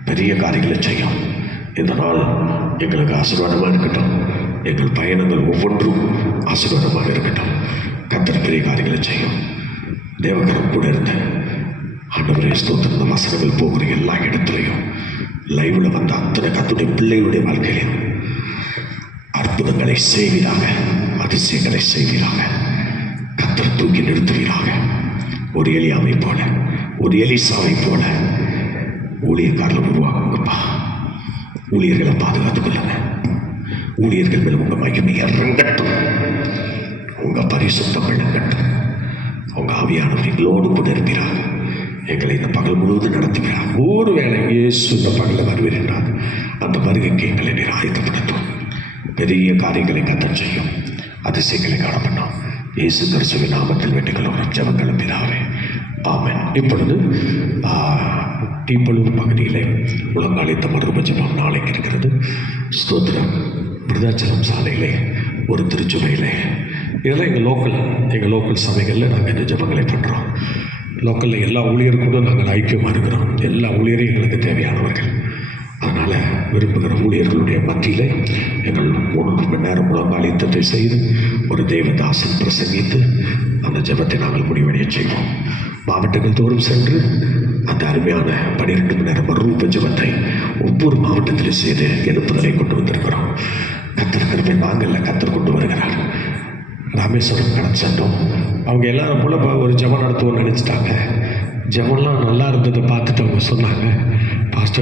பெரிய காரியங்களை செய்யும். இந்த நாள் எங்களுக்கு ஆசீர்வாதமாக இருக்கட்டும். எங்கள் பயணங்கள் ஒவ்வொன்றும் ஆசீர்வாதமாக இருக்கட்டும். கர்த்தர் பெரிய காரியங்களை செய்யும். தேவகரம் கூட இருந்த ஆண்டவரே ஸ்தோத்திரம். வசனங்கள் போகிற எல்லா இடத்துலையும் லைவில் வந்த அத்தனை கர்த்தருடைய பிள்ளைகளுடைய வாழ்க்கையிலும் அற்புதங்களை செய்வீராக, அதிசயங்களை செய்வீராக. கர்த்தர் தூக்கி நிறுத்துவீராக. ஒரு எலியாவை போல, ஒரு எலிசாவை போல ஊழியக்காரர்கள் உருவாக்குங்கப்பா. ஊழியர்களை பாதுகாத்துக் கொள்ளுங்க. ஊழியர்கள் மேல் உங்க மகிமை இறங்கட்டும், உங்க பரிசுத்தம் விளங்கட்டும். உங்க ஆவியானவர் எங்களோடு கூட இருக்கிறார். எங்களை இந்த பகல் முழுவதும் நடத்துகிறார். ஒரு வேளை இயேசு இந்த பகலில் வருவீர் என்றால் அந்த வருகைக்கு எங்களை நீர் ஆயத்தப்படுத்தும். பெரிய காரியங்களை கர்த்தர் செய்யும், அதிசயங்களை காணப்படும். இயேசு கிறிஸ்துவின் நாமத்தில் வேண்டுகிறோம் ஜெபங்களும் பிதாவே, ஆமென். இப்பொழுது டீப்பலூர் பகுதியிலே உலகாளித்த மருத்துவ ஜெபம் நாளைக்கு இருக்கிறது. ஸ்தோத்திரம். விருதாச்சலம் சாலையிலே ஒரு திருச்சுவையிலே, இதெல்லாம் எங்கள் லோக்கல் சபைகளில் நாங்கள் இந்த ஜெபங்களை பண்ணுறோம். லோக்கலில் எல்லா ஊழியர்களும் நாங்கள் ஐக்கியமாக இருக்கிறோம். எல்லா ஊழியரும் எங்களுக்கு தேவையானவர்கள். அதனால் விரும்புகிற ஊழியர்களுடைய மத்தியில் எங்கள் 3 மணி நேரம் முழங்காலித்தத்தை செய்து ஒரு தேவதாசன் பிரசங்கித்து அந்த ஜெபத்தை நாங்கள் முடிவடைய செய்வோம். மாவட்டங்கள் தோறும் சென்று அந்த அருமையான 12 மணி நேரம் ரூப ஜெபத்தை ஒவ்வொரு மாவட்டத்திலும் செய்து எழுப்புதலை கொண்டு வந்திருக்கிறோம். கர்த்தர் கிருபை நாங்கள் கர்த்தர் கொண்டு வருகிறார். ராமேஸ்வரம் கடந்து சென்றோம். அவங்க எல்லாரும் போல ஒரு ஜெபம் நடத்துவோம்னு நினச்சிட்டாங்க. ஜெபம்லாம் நல்லா இருந்ததை பார்த்துட்டு அவங்க சொன்னாங்க, பாஸ்டர்